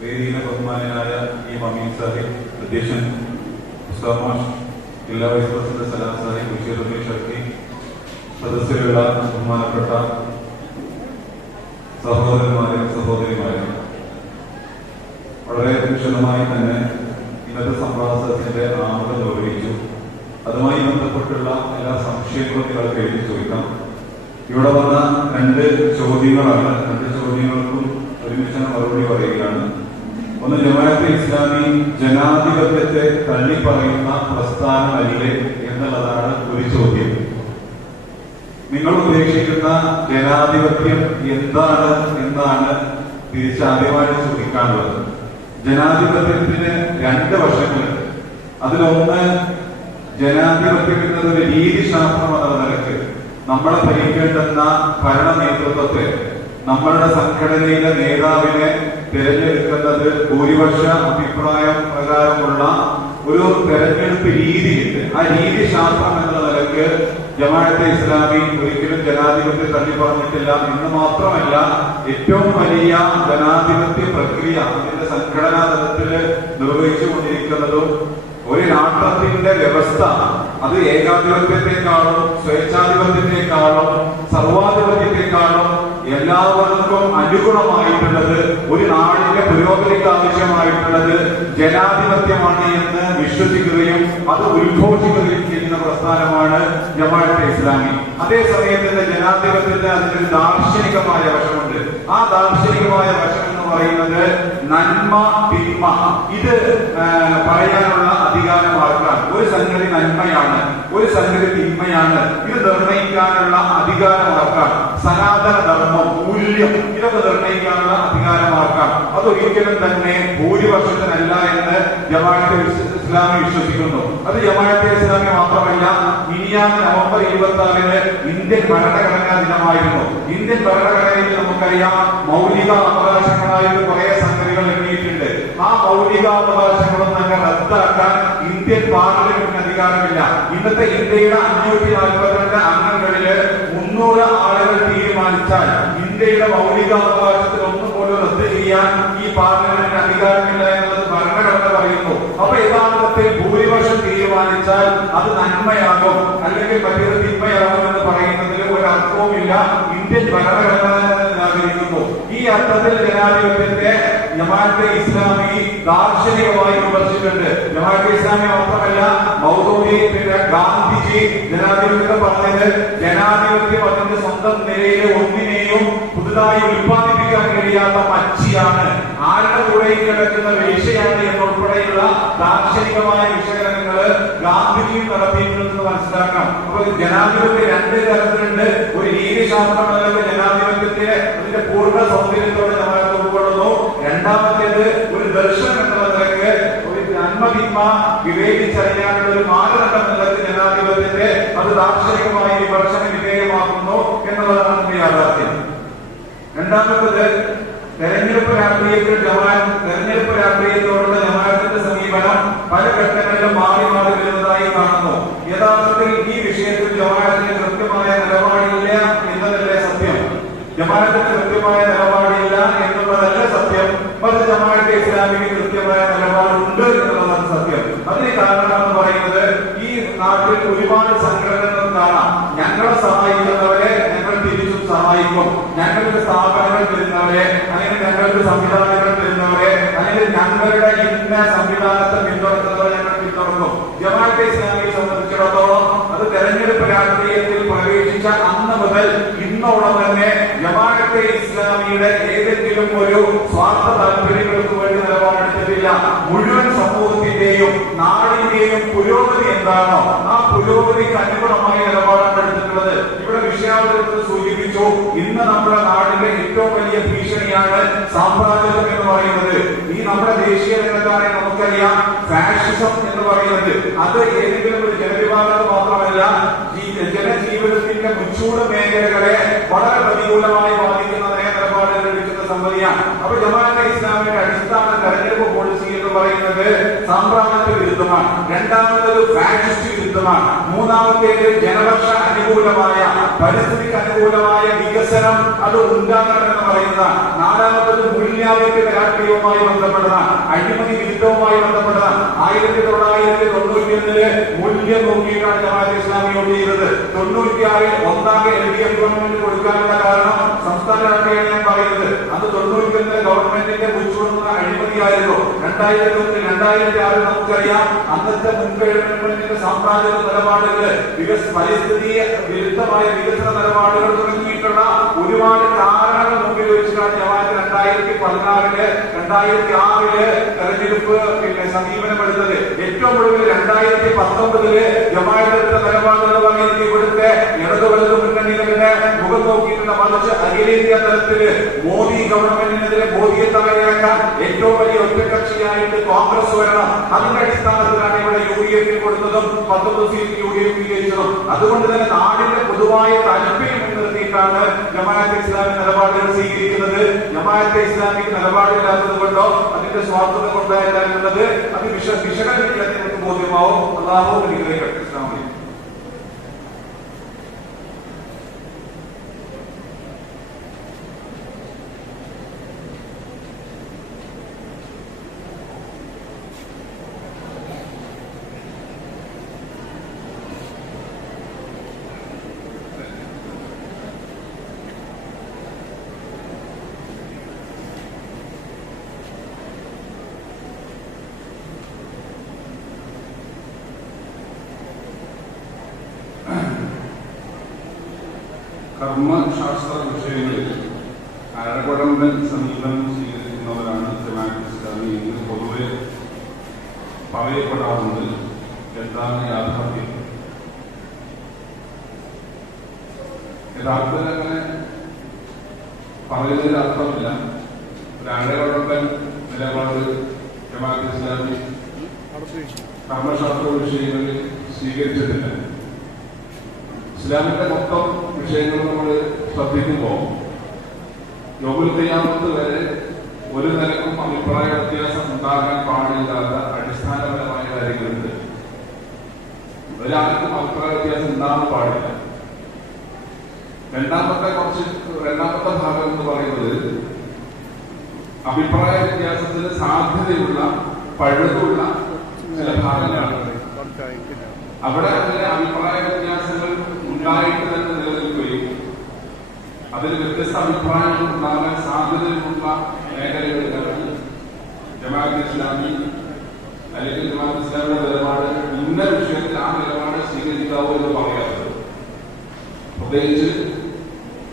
വേദിയിലെ ബഹുമാനായ ഈ മമീൻ സാഹിബ്, അധ്യക്ഷൻ ഉസ്താദ്, ജില്ലാ വൈസ് പ്രസിഡന്റ് സലാം സാഹിബ്, ബഷീർ രമേശ് ഷർക്കി, സദസ്യരുള്ള ബഹുമാനപ്പെട്ട സഹോദരന്മാരെ, സഹോദരിമാരെ, വളരെ വിശദമായി തന്നെ ഇന്നത്തെ സംവാദത്തിന്റെ ആമുഖം നിർവഹിച്ചു. അതുമായി ബന്ധപ്പെട്ടുള്ള എല്ലാ സംശയങ്ങളും നിങ്ങൾക്ക് എഴുതി ചോദിക്കാം. ഇവിടെ വന്ന രണ്ട് ചോദ്യങ്ങളാണ്. രണ്ട് ചോദ്യങ്ങൾക്കും ഒരുമിച്ച് മറുപടി പറയുകയാണ്. ഒന്ന്, ജമാഅത്തെ ഇസ്ലാമി ജനാധിപത്യത്തെ തള്ളിപ്പറയുന്ന പ്രസ്ഥാനമല്ലേ എന്നുള്ളതാണ് ഒരു ചോദ്യം. നിങ്ങൾ ഉദ്ദേശിക്കുന്ന ജനാധിപത്യം എന്താണ് എന്നാണ് തിരിച്ചാദ്യമായിട്ട് ചോദിക്കാനുള്ളത്. ജനാധിപത്യത്തിന് രണ്ട് വശങ്ങളുണ്ട്. അതിലൊന്ന്, ജനാധിപത്യം എന്നതൊരു രീതിശാസ്ത്രം എന്ന നിലക്ക് നമ്മളെ ഭരിക്കേണ്ടുന്ന ഭരണ നേതൃത്വത്തെ, നമ്മളുടെ സംഘടനയിലെ നേതാവിനെ തിരഞ്ഞെടുക്കുന്നത് ഭൂരിപക്ഷ അഭിപ്രായം പ്രകാരമുള്ള ഒരു തെരഞ്ഞെടുപ്പ് രീതിയുണ്ട്. ആ രീതിശാസ്ത്രം എന്ന നിലക്ക് ജമാഅത്തെ ഇസ്ലാമി ഒരിക്കലും ജനാധിപത്യം തള്ളിപ്പറഞ്ഞിട്ടില്ല എന്ന് മാത്രമല്ല, ഏറ്റവും വലിയ ജനാധിപത്യ പ്രക്രിയ അതിന്റെ സംഘടനാ തലത്തിൽ നിർവഹിച്ചുകൊണ്ടിരിക്കുന്നതും ഒരു രാഷ്ട്രത്തിന്റെ വ്യവസ്ഥ അത് ഏകാധിപത്യത്തെക്കാളും സ്വേച്ഛാധിപത്യത്തെക്കാളും സർവാധിപത്യത്തെക്കാളും എല്ലാവർക്കും അനുഗുണമായിട്ടുള്ളത്, ഒരു നാടിന്റെ പുരോഗതിക്ക് ആവശ്യമായിട്ടുള്ളത് ജനാധിപത്യമാണ് എന്ന് വിശ്വസിക്കുകയും അത് ഉദ്ഘോഷിക്കുകയും ചെയ്യുന്ന പ്രസ്ഥാനമാണ് ജമാഅത്തെ ഇസ്ലാമി. അതേസമയത്ത് ജനാധിപത്യത്തിന് അതിനൊരു ദാർശനികമായ വശമുണ്ട്. ആ ദാർശനികമായ വശം എന്ന് പറയുന്നത് നന്മ, തിന്മ, ഇത് പറയാനുള്ള അധികാരം ആർക്കാണ്? ഒരു സംഗതി നന്മയാണ്, ഒരു സംഗതി തിന്മയാണ്, ഇത് നിർണയിക്കാനുള്ള അധികാരം ആർക്കാണ്? സനാതന ധർമ്മം, മൂല്യം, ഇതൊക്കെ നിർണയിക്കാനുള്ള അധികാരം ആർക്കാണ്? അതൊരിക്കലും തന്നെ ഭൂരിപക്ഷത്തിനല്ല എന്ന് ജമാഅത്തെ ഇസ്ലാമി വിശ്വസിക്കുന്നു. അത് ജമാഅത്തെ ഇസ്ലാമി മാത്രമല്ല, മിനിയാന്ന് നവംബർ 26-ന് ഇന്ത്യൻ ഭരണഘടനാ ദിനമായിരുന്നു. ഇന്ത്യൻ ഭരണഘടനയിൽ നമുക്കറിയാം മൗലിക അവകാശങ്ങളായിട്ട് കുറെ സംഗതികൾ എഴുതിയിട്ടുണ്ട്. ആ മൗലികാവകാശങ്ങളും തന്നെ റദ്ദാക്കാൻ ഇന്ത്യൻ പാർലമെന്റിന് അധികാരമില്ല. ഇന്നത്തെ ഇന്ത്യയുടെ 542 അംഗങ്ങളില് 300 ആളുകൾ തീരുമാനിച്ചാൽ ഇന്ത്യയുടെ മൗലികാവകാശത്തിൽ ഒന്നും പോലും റദ്ദ് ചെയ്യാൻ ഈ പാർലമെന്റിന് അധികാരമില്ല എന്നത് ഭരണഘടന പറയുന്നു. അപ്പൊ യഥാർത്ഥത്തിൽ ഭൂരിപക്ഷം തീരുമാനിച്ചാൽ അത് നന്മയാകും അല്ലെങ്കിൽ മറ്റൊരു തിന്മയാകും എന്ന് പറയുന്നതിൽ ഒരു അർത്ഥവുമില്ല. ഇന്ത്യൻ ഭരണഘടന ആഗ്രഹിക്കുന്നു. ഈ അർത്ഥത്തിൽ ജനാധിപത്യത്തെ ജമാഅത്തെ ഇസ്ലാമി ദാർശനികമായി വിമർശിച്ചിട്ടുണ്ട്. ജമാഅത്തെ ഇസ്ലാമി മാത്രമല്ല, മൗദൂദി, പിന്നെ ഗാന്ധിജി ജനാധിപത്യത്തെ പറഞ്ഞത് ജനാധിപത്യം അതിന്റെ സ്വന്തം നിലയിൽ ഒന്നിനെയും പുതുതായി ഉൽപ്പാദിപ്പിക്കാൻ കഴിയാത്ത മച്ചിയാണ്, ആരുടെ കൂടെയും കിടക്കുന്ന വേശയാണ് എന്നുൾപ്പെടെയുള്ള ദാർശനികമായ വിശകലനങ്ങള് ഗാന്ധിജിയും നടത്തിയിട്ടുണ്ടെന്ന് മനസ്സിലാക്കണം. അപ്പൊ ജനാധിപത്യം രണ്ട് തരത്തിലുണ്ട്. ഒരു രീതിശാസ്ത്രം അല്ലെങ്കിൽ ജനാധിപത്യത്തെ അതിന്റെ പൂർണ്ണ സൗന്ദര്യത്തോടെ നമ്മൾ ഉൾക്കൊള്ളുന്നു. രണ്ടാമത്തേത് ഒരു ദർശനം എന്നുള്ള നിലക്ക് ഒരു നന്മതിന്മ വിവേചിച്ചറിയാനുള്ള ഒരു മാനദണ്ഡം നിലക്ക് ജനാധിപത്യത്തെ അത് ദാർശനികമായി വിമർശന വിധേയമാക്കുന്നു എന്നുള്ളതാണ് നമ്മുടെ യാഥാർത്ഥ്യം. രണ്ടാമത്തത്, തെരഞ്ഞെടുപ്പ് രാഷ്ട്രീയത്തോടുള്ള ജമാഅത്തിന്റെ സമീപനം പല ഘട്ടങ്ങളിലും മാറി മാറി വരുന്നതായി കാണുന്നു. യഥാർത്ഥത്തിൽ ഈ വിഷയത്തിൽ ജമാഅത്തിന് കൃത്യമായ നിലപാടില്ല എന്നതല്ലേ സത്യം? ജമാഅത്തിന് കൃത്യമായ നിലപാടില്ല എന്നുള്ളതല്ല സത്യം. മറിച്ച് ജമാഅത്തെ ഇസ്ലാമിക്ക് കൃത്യമായ നിലപാടുണ്ട് എന്നുള്ളതാണ് സത്യം. അതിന് കാരണം എന്ന് പറയുന്നത്, ഈ നാട്ടിൽ ഒരുപാട് സംഘടനകൾ കാണാം. ഞങ്ങളെ സഹായിക്കുന്നവരെ ഞങ്ങൾ തിരിച്ചും സഹായിക്കും, ഞങ്ങൾക്ക് സ്ഥാപനങ്ങൾ തരുന്നവരെ, അല്ലെങ്കിൽ ഞങ്ങൾക്ക് സംവിധാനങ്ങൾ തരുന്നവരെ, അല്ലെങ്കിൽ ഞങ്ങളുടെ ഇന്ന സംവിധാനത്തെ പിന്തുണക്കുന്നവരെ ഞങ്ങൾ പിന്തുണക്കും. ജമാഅത്തെ ഇസ്ലാമിയെ സംബന്ധിച്ചിടത്തോളം അത് തെരഞ്ഞെടുപ്പ് രാഷ്ട്രീയത്തിൽ പ്രവേശിച്ച അന്ന് മുതൽ ഇന്നോളം തന്നെ ജമാഅത്തെ ഇസ്ലാമിയുടെ ഏതെങ്കിലും ഒരു സ്വാർത്ഥ താല്പര്യങ്ങൾക്ക് വേണ്ടി നിലപാടെടുത്തിട്ടില്ല. മുഴുവൻ സമൂഹത്തിന്റെയും നാടിന്റെയും പുരോഗതി എന്താണോ ആ പുരോഗതിക്ക് അനുഗുണമായ നിലപാടാണ് എടുത്തിട്ടുള്ളത്. ഇവിടെ വിഷയാവതരണത്തിൽ സൂചിപ്പിച്ചു, ഇന്ന് നമ്മുടെ നാടിന്റെ ഏറ്റവും വലിയ ഭീഷണിയാണ് സാമ്രാജ്യത്വം എന്ന് പറയുന്നത്. ഈ നമ്മുടെ ദേശീയ രംഗത്താണെ നമുക്കറിയാം, ഫാഷിസം എന്ന് പറയുന്നത് അത് ഏതെങ്കിലും ഒരു ജനവിഭാഗത്തെ മാത്രമല്ല, ജനജീവിതത്തിന്റെ മുച്ചൂട് മേഖലകളെ വളരെ പ്രതികൂലമായി ബാധിക്കുന്ന നിലപാടുകൾ എടുക്കുന്ന സംഗതിയാണ്. അപ്പൊ ജമാഅത്തെ ഇസ്ലാമിന്റെ അടിസ്ഥാന തെരഞ്ഞെടുപ്പ് പോളിസി എന്ന് പറയുന്നത് സാമ്രാജ്യത്വ വിരുദ്ധമാണ്, രണ്ടാമത്തേത് ഫാഷിസ്റ്റ് വിരുദ്ധമാണ്, മൂന്നാമത്തേത് ജനപക്ഷ അനുകൂലമായ പരിസ്ഥിതിക്ക് അനുകൂലമായ വികസനം അത് ഉണ്ടാകണമെന്ന് പറയുന്നതാണ്, നാലാമത്തേത് മൂല്യാധിഷ്ഠിത രാഷ്ട്രീയവുമായി ബന്ധപ്പെട്ടതാണ്, അഴിമതി വിരുദ്ധവുമായി ബന്ധപ്പെട്ടതാണ്. 1991 മൂല്യം നോക്കിയിട്ടാണ് ജമാഅത്തെ ഇസ്ലാമി വോട്ട് ചെയ്തത്. 96 ഒന്നാകെ LDF ഗവൺമെന്റ് കൊടുക്കാനുള്ള കാരണം സംസ്ഥാന രാഷ്ട്രീയമാണ് ഞാൻ പറയുന്നത്. അത് 91 ഗവൺമെന്റിന്റെ കുറിച്ചുകൊണ്ടുള്ള അഴിമതിയായിരുന്നു. 2001 2006 നമുക്കറിയാം അന്നത്തെ മുൻപ് ഗവൺമെന്റിന്റെ സാമ്രാജ്യ നിലപാടുകൾ, പരിസ്ഥിതി വിരുദ്ധമായ വികസന നിലപാടുകൾ തുടങ്ങിയിട്ടുള്ള ഒരുപാട് കാരണങ്ങൾ മുമ്പിൽ വെച്ചിട്ടാണ് ജമാഅത്ത് 2016 2006 തെരഞ്ഞെടുപ്പ് സമീപനമെടുത്തത്. ഏറ്റവും ഒടുവിൽ 2019 ജമാഅത്തിന്റെ നിലപാടുകൾ പറയുന്നത് ഇവിടുത്തെ ഇടതു വലതു മുന്നണികളുടെ മുഖം നോക്കിയിട്ടുള്ള മറിച്ച് അഖിലേന്ത്യാ തലത്തില് മോദി ഗവൺമെന്റിനെതിരെ മോദിയെ തടയാക്കാൻ ഏറ്റവും വലിയ ഒറ്റക്കക്ഷിയായിട്ട് കോൺഗ്രസ് വരണം. അതിന്റെ അടിസ്ഥാനത്തിലാണ് ഇവിടെ UDF കൊടുത്തതും 19 സീറ്റ് UDF വിജയിച്ചതും. അതുകൊണ്ട് തന്നെ നാടിന്റെ പൊതുവായ താല്പര്യം മുൻനിർത്തിയിട്ടാണ് ജമാഅത്തെ ഇസ്ലാമി നിലപാടുകൾ സ്വീകരിക്കുന്നത്. ജമാഅത്തെ ഇസ്ലാമിക്ക് നിലപാടില്ലാത്തത് കൊണ്ടോ അതിന്റെ സ്വാർത്ഥത കൊണ്ടായില്ല എന്നുള്ളത് അത് വിശകലനത്തിൽ നിങ്ങൾക്ക് ബോധ്യമാവും. അല്ലാഹു അനുഗ്രഹിക്കട്ടെ. അസ്സലാമു അലൈക്കും. കർമ്മശാസ്ത്ര വിഷയങ്ങളിൽ അഴകുഴമ്പൻ സമീപനം സ്വീകരിക്കുന്നവരാണ് ജമാഅത്തെ ഇസ്ലാമി എന്ന് പൊതുവെ പറയപ്പെടാറുണ്ട്. എന്താണ് യാഥാർത്ഥ്യം? യഥാർത്ഥത്തിൽ അങ്ങനെ പറയുന്നതിൽ അർത്ഥമില്ല. ഒരു അഴകുഴമ്പൻ നിലപാട് ജമാഅത്തെ ഇസ്ലാമി കർമ്മശാസ്ത്ര വിഷയങ്ങളിൽ സ്വീകരിച്ചിട്ടില്ല. ഇസ്ലാമിന്റെ മൊത്തം വിഷയങ്ങൾ നമ്മൾ ശ്രദ്ധിക്കുമ്പോൾ യൗമുൽ ഖിയാമത്ത് വരെ ഒരു നിലക്കും അഭിപ്രായ വ്യത്യാസം ഉണ്ടാകാൻ പാടില്ലാത്ത അടിസ്ഥാനപരമായ കാര്യങ്ങളുണ്ട്. ഒരാൾക്കും അഭിപ്രായ വ്യത്യാസം ഉണ്ടാകാൻ പാടില്ല. രണ്ടാമത്തെ ഭാഗം എന്ന് പറയുന്നത് അഭിപ്രായ വ്യത്യാസത്തിന് സാധ്യതയുള്ള പഴുതുള്ള ചില ഭാഗങ്ങളാണ്. അവിടെ അതിലെ അഭിപ്രായ വ്യത്യാസങ്ങൾ ഉണ്ടായിട്ട് തന്നെ നിലനിൽക്കുകയും അതിൽ വ്യത്യസ്ത അഭിപ്രായങ്ങൾ ഉണ്ടാകാൻ സാധ്യതയുള്ള മേഖലകളിലാണ് ജമാഅത്തെ ഇസ്ലാമി അല്ലെങ്കിൽ ജമാഅത്തെ ഇസ്ലാമിയുടെ നിലപാട് ഇന്ന വിഷയത്തിൽ ആ നിലപാട് സ്വീകരിക്കാവൂ എന്ന് പറയാറുണ്ട്. പ്രത്യേകിച്ച്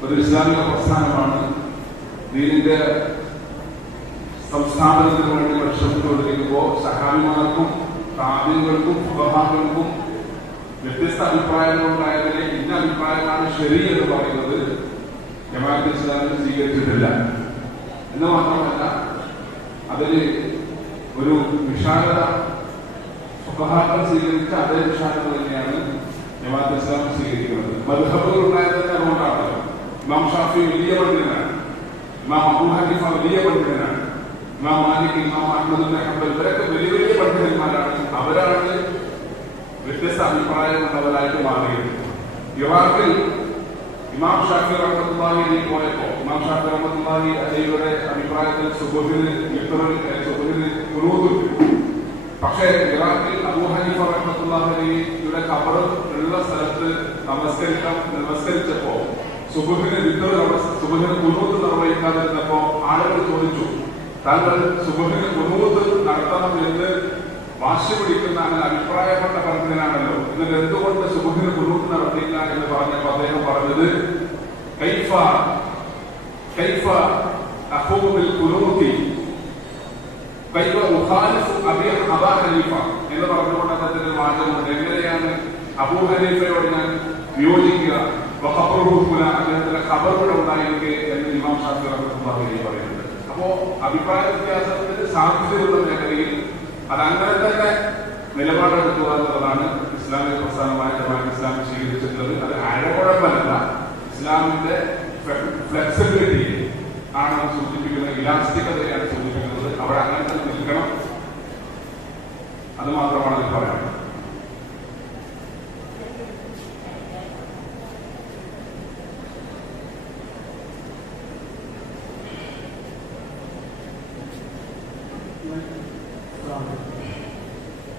ഒരു ഇസ്ലാമിക പ്രസ്ഥാനമാണ് ദീനിന്റെ സംസ്ഥാപനത്തിന് വേണ്ടി പരിശ്രമിച്ചുകൊണ്ടിരിക്കുമ്പോൾ സഹാബിമാർക്കും താബിഈങ്ങൾക്കും ഫുഖഹാക്കൾക്കും വ്യത്യസ്ത അഭിപ്രായങ്ങളുണ്ടായതിനെ ഇന്ന അഭിപ്രായമാണ് ശരി എന്ന് പറയുന്നത് ജമാഅത്തെ ഇസ്ലാമിൽ സ്വീകരിച്ചിട്ടില്ല. എന്ന് മാത്രമല്ല അതിൽ ഒരു വിശാലത ഫുഖഹാക്കൾ സ്വീകരിച്ച അതേ വിശാലത തന്നെയാണ് ജമാഅത്തെ ഇസ്ലാം സ്വീകരിക്കുന്നത്. മദ്ഹബുകൾ ഉണ്ടായത് തന്നെ അതുകൊണ്ടാണ്. ഇമാം ഷാഫി വലിയ പണ്ഡിതനാണ്, ഇമാം അബൂ ഹനീഫ വലിയ പണ്ഡിതനാണ്, ഇമാം മാലിക്, ഇമാം അഹ്മദ് ബിൻ ഹംബൽ ഇവരൊക്കെ വലിയ വലിയ പണ്ഡിതന്മാരാണ്. അവരാണ് വ്യത്യസ്ത അഭിപ്രായമുള്ളവരായിട്ട് മാറിയത്. ഇറാഖിൽ ഇമാം ഷാഫി റഹ്മത്തുള്ളാഹി അലൈഹി പോയപ്പോൾ ഇമാം ഷാഫി റഹ്മത്തുള്ളാഹി അലൈഹിയുടെ അഭിപ്രായത്തിൽ സുബ്ഹിന് ഖുനൂത്ത്. പക്ഷേ ഇറാഖിൽ അബൂ ഹനീഫ റഹ്മത്തുള്ളാഹി അലൈഹിയുടെ ഖബർ ഉള്ള സ്ഥലത്ത് നമസ്കരിച്ചപ്പോ സുബ്ഹിന് ഖുനൂത്ത് നിർവഹിക്കാതിരുന്നപ്പോ ആളുകൾ ചോദിച്ചു, താങ്കൾ സുബ്ഹിന് ഖുനൂത്ത് നടത്തണം എന്ന് വാശി പിടിക്കുന്ന അങ്ങനെ അഭിപ്രായപ്പെട്ട പണ്ഡിതനാണല്ലോ, എന്നിട്ട് എന്തുകൊണ്ട് സുബ്ഹിന് ഖുനൂത്ത് നടത്തിയില്ല എന്ന് പറഞ്ഞപ്പോൾ അദ്ദേഹം പറഞ്ഞത് കൈഫ അഖൂമു ബിൽ ഖുനൂത്തി കൈഫ ഉഖാലിഫു അബാ ഹനീഫ എന്ന് പറഞ്ഞുകൊണ്ട് അദ്ദേഹത്തിന്റെ വാചകമുണ്ട്. എങ്ങനെയാണ് അബൂ ഹനീഫയോട് ഞാൻ വിയോജിക്കുക, അദ്ദേഹത്തിന്റെ ഖബറുകൂടെ ഉണ്ടായിരിക്കെ എന്ന് ഇമാം ഷാഫി റഹ്മത്തുള്ളാഹി അലൈഹി പറയുന്നുണ്ട്. അപ്പോ അഭിപ്രായ വ്യത്യാസത്തിന് സാധ്യതയുള്ള മേഖലയിൽ അതങ്ങനെ തന്നെ നിലപാടെടുക്കുക എന്നുള്ളതാണ് ഇസ്ലാമിക പ്രസ്ഥാനമായ ജമാഅത്തെ ഇസ്ലാമി സ്വീകരിച്ചിട്ടുള്ളത്. അത് അഴകുഴപ്പമല്ല, ഇസ്ലാമിന്റെ ഫ്ലെക്സിബിലിറ്റി ആണ് സൂചിപ്പിക്കുന്നത്, ഇലാസ്റ്റികതയാണ് സൂചിപ്പിക്കുന്നത്. അവിടെ അങ്ങനെ തന്നെ നിൽക്കണം. അത് എന്ന് മാത്രമാണ് എനിക്ക് പറയാനുള്ളത്.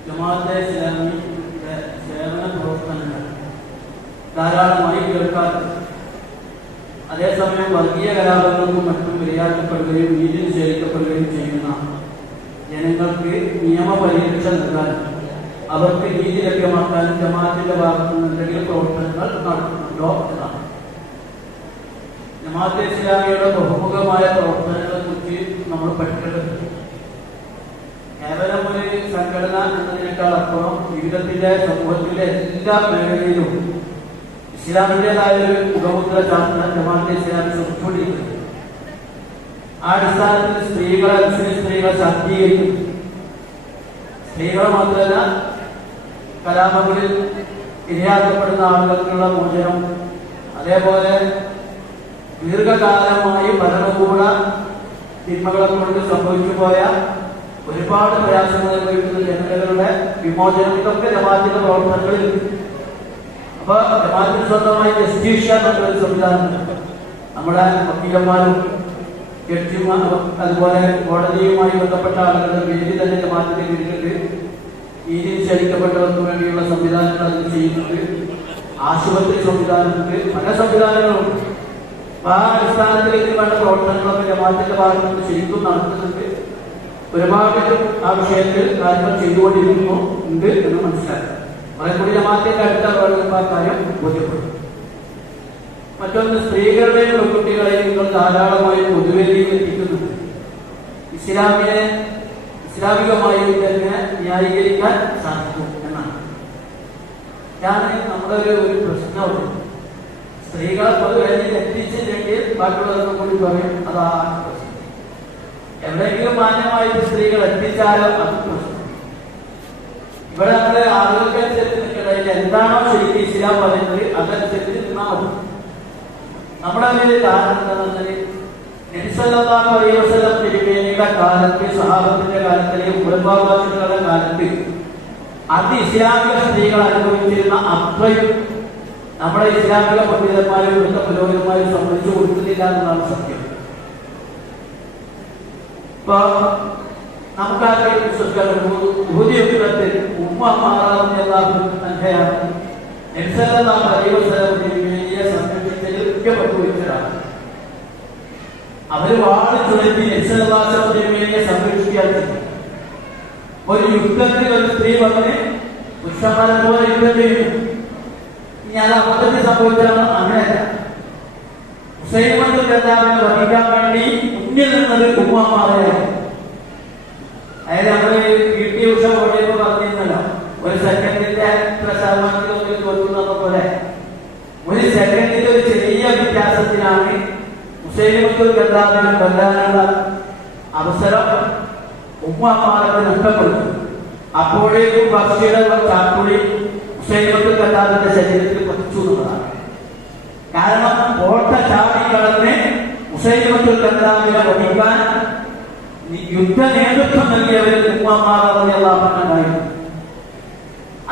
ജമാഅത്തെ ഇസ്ലാമിയുടെ സേവന പ്രവർത്തനങ്ങൾ ധാരാളമായി കേൾക്കാറുണ്ട്. അതേസമയം വർഗീയ കലാപങ്ങൾക്കും മറ്റും ഇരയാക്കപ്പെടുകയും നീതി നിഷേധിക്കപ്പെടുകയും ചെയ്യുന്ന ജനങ്ങൾക്ക് നിയമപരിരക്ഷ നൽകാനും അവർക്ക് നീതി ലഭ്യമാക്കാനും ജമാഅത്തിന്റെ ഭാഗത്തു നിന്ന് എന്തെങ്കിലും പ്രവർത്തനങ്ങൾ നടത്തുന്നുണ്ടോ എന്നാണ്. ജമാഅത്തെ ഇസ്ലാമിയുടെ ബഹുമുഖമായ പ്രവർത്തനങ്ങളെ കുറിച്ച് നമ്മൾ പഠിക്കേണ്ടതുണ്ട്. കേവലം ഒരു സംഘടന എന്നതിനേക്കാൾ അപ്പുറം ജീവിതത്തിന്റെ സമൂഹത്തിലെ എല്ലാ മേഖലയിലും ഇസ്ലാമിൻ്റെതായ ഒരു മുഖമുദ്ര ചാർത്താൻ ജമാഅത്തെ ഇസ്ലാമി ശ്രമിച്ചുകൊണ്ടിരിക്കുന്നത്. ആ അടിസ്ഥാനത്തിൽ സ്ത്രീകളെ മുസ്ലിം സ്ത്രീകളെ ശാക്തീകരിക്കും. സ്ത്രീകളെ മാത്രമല്ല, കലാപങ്ങളിൽ ഇരയാക്കപ്പെടുന്ന ആളുകൾക്കുള്ള മോചനം, അതേപോലെ ദീർഘകാലമായി ഭരണകൂട തിന്മകളെ കൊണ്ട് സംഭവിച്ചു പോയ ഒരുപാട് പ്രയാസങ്ങൾ അനുഭവിക്കുന്ന ജനതകളുടെ വിമോചനം, ഇതൊക്കെ ജമാഅത്തിന്റെ പ്രവർത്തനങ്ങളിൽ. അപ്പൊ ജമാഅത്തിന് സ്വന്തമായി ജസ്റ്റിഷ്യ എന്നൊരു സംവിധാനമുണ്ട്. നമ്മുടെ വക്കീലന്മാരും ജഡ്ജിമാരും അതുപോലെ കോടതിയുമായി ബന്ധപ്പെട്ട ആളുകളുടെ പേരിൽ തന്നെ ജമാഅത്തിന്റെ കീഴിലുണ്ട്. നീതി നിഷേധിക്കപ്പെട്ടവർക്ക് വേണ്ടിയുള്ള സംവിധാനങ്ങൾ അതിൽ ചെയ്യുന്നുണ്ട്. ആശുപത്രി സംവിധാനമുണ്ട്, പല സംവിധാനങ്ങളുണ്ട്. അപ്പൊ ആ അടിസ്ഥാനത്തിൽ ഇതിന് വേണ്ട പ്രവർത്തനങ്ങളൊക്കെ ജമാഅത്തിന്റെ ഭാഗത്ത് നിന്ന് ശരിക്കും നടത്തുന്നുണ്ട്. ഒരുപാട് ആ വിഷയത്തിൽ കാര്യങ്ങൾ ചെയ്തുകൊണ്ടിരിക്കുന്നു ഉണ്ട് എന്ന് മനസ്സിലാക്കാം. കുറെ കൂടി ജമാഅത്തിന്റെ അടുത്ത ആ കാര്യം ബോധ്യപ്പെടും. മറ്റൊന്ന്, സ്ത്രീകളുടെയും പെൺകുട്ടികളെയും നിങ്ങൾ ധാരാളമായി പൊതുവേദിയിൽ എത്തിക്കുന്നുണ്ട്. ഇസ്ലാമികമായി തന്നെ ന്യായീകരിക്കാൻ സാധിക്കും എന്നാണ്. ഞാൻ നമ്മുടെ ഒരു പ്രശ്നമുണ്ട്. സ്ത്രീകളെ പൊതുവേദിയിൽ എത്തിച്ചില്ലെങ്കിൽ ബാക്കിയുള്ളതൊക്കെ കൂടി പറയും അതാണ് പ്രശ്നം. എവിടെയെങ്കിലും മാന്യമായിട്ട് സ്ത്രീകൾ എത്തിച്ചാലോ അത് പ്രശ്നം. ഇവിടെ നമ്മുടെ ആളുകൾക്കനുസരിച്ച് നിൽക്കുന്നതിൽ എന്താണോ ശരിക്കും ഇസ്ലാം പറയുന്നത് അതനുസരിച്ച് നിന്നാൽ മതി. നമ്മുടെ ഒരു കാരണം എന്താണെന്ന് പറഞ്ഞാൽ നബി സല്ലല്ലാഹു അലൈഹി വസല്ലം തിരുമേനിയുടെ കാലത്ത്, സഹാബത്തിന്റെ കാലത്തിലെയും കുടുംബാവാസികളുടെ കാലത്ത് അത് ഇസ്ലാമിക സ്ത്രീകൾ അനുഭവിച്ചിരുന്ന അത്രയും നമ്മുടെ ഇസ്ലാമിക പണ്ഡിതന്മാരും ഇവിടുത്തെ പുരോഹിതന്മാരും സംബന്ധിച്ചു കൊടുക്കുന്നില്ല എന്നതാണ് സത്യം. ഇപ്പൊ നമുക്കാർക്കും വിശ്വസിക്കാൻ യുദ്ധത്തിൽ ഉമ്മ മാറാവുന്ന സംഖ്യയാണ് സംരക്ഷിച്ചതാണ്. അവര് വാള് ചുഴറ്റി തിരുമേനിയെ സംരക്ഷിക്കുകയാണ്. ഒരു യുദ്ധത്തിൽ ഒരു സ്ത്രീ വന്ന് പുരുഷന്മാരെ പോലെ യുദ്ധം ചെയ്യുന്നു. ഞാൻ അബദ്ധത്തിൽ സംഭവിച്ചാണ് അങ്ങനെയല്ല. ഹുസൈൻ കർത്താവിനെ വഹിക്കാൻ വേണ്ടി മുന്നിൽ നിന്നത് ഉമ്മമാരെയാണ്. അതായത് നമ്മള് PT ഉഷ ഓടിയപ്പോ പറഞ്ഞിരുന്നല്ലോ, ഒരു സെക്കൻഡിന്റെ ശതമാനത്തിൽ തോറ്റുന്ന പോലെ ഒരു സെക്കൻഡിന്റെ ഒരു ചെറിയ വ്യത്യാസത്തിനാണ് ഹുസൈൻ കർത്താവിനെ കൊല്ലാനുള്ള അവസരം ഉമ്മമാർക്ക് നഷ്ടപ്പെടുന്നു. അപ്പോഴേക്കും പക്ഷിയുടെ ചാക്കുളി ഹുസൈൻ കർത്താവിന്റെ ശരീരത്തിൽ പതിച്ചു എന്നുള്ളതാണ്. കാരണം കോട്ട ചാടിക്കടന്ന് ഹുസൈൻ കർത്താവിനെ വഹിക്കാൻ യുദ്ധ നേതൃത്വം നൽകിയവരിൽ ഉമ്മമാറായിരുന്നു.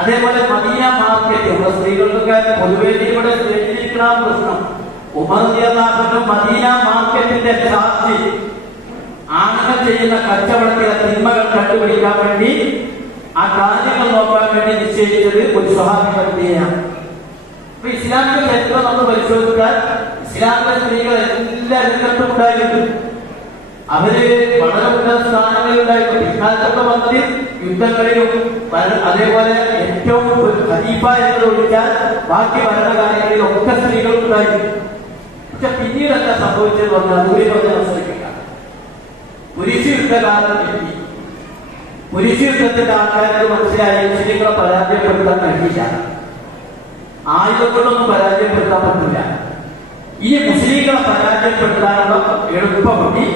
അതേപോലെ മദീന മാർക്കറ്റ്, നമ്മുടെ സ്ത്രീകൾക്കൊക്കെ പൊതുവേ ഇവിടെ സ്ത്രീകരിക്കുന്ന പ്രശ്നം, ഉമർദിയല്ലാഹുവിനും മദീന മാർക്കറ്റിന്റെ ചാർജ് ആണുങ്ങൾ ചെയ്യുന്ന കച്ചവടത്തിലെ തിന്മകൾ കണ്ടുപിടിക്കാൻ വേണ്ടി, ആ കാര്യങ്ങൾ നോക്കാൻ വേണ്ടി നിശ്ചയിച്ചത് ഒരു സ്വഹാബി വനിതയാണ്. അപ്പൊ ഇസ്ലാമിക ചരിത്രം നമ്മൾ പരിശോധിച്ചാൽ ഇസ്ലാമിക സ്ത്രീകൾ എല്ലാ രംഗത്തും ഉണ്ടായിരുന്നു. അവര് വളരെ ഉന്നത സ്ഥാനങ്ങളിലുണ്ടായിരുന്നു. പിൽക്കാലത്തൊക്കെ വന്നത് യുദ്ധങ്ങളിലും അതേപോലെ ഏറ്റവും ഖലീഫ എന്നത് ഒഴിച്ചാൽ ബാക്കി ഭരണകാര്യങ്ങളിലും ഒക്കെ സ്ത്രീകൾ ഉണ്ടായിരുന്നു. പക്ഷെ പിന്നീട് എന്താ സംഭവിച്ചത് പറഞ്ഞാൽ അതുകൂടി പറഞ്ഞാൽ അവസരിക്കില്ല. പുരുഷ യുദ്ധകാലത്തെത്തി പുരുഷ യുദ്ധത്തിന്റെ ആൾക്കാർക്ക് മനസ്സിലായി മുസ്ലിങ്ങളെ പരാജയപ്പെടുത്താൻ കഴിയില്ല, ആയുധം കൊണ്ടൊന്നും പരാജയപ്പെടുത്താൻ പറ്റില്ല. ഈ മുസ്ലിങ്ങളെ പരാജയപ്പെടുത്താനുള്ള എളുപ്പവഴി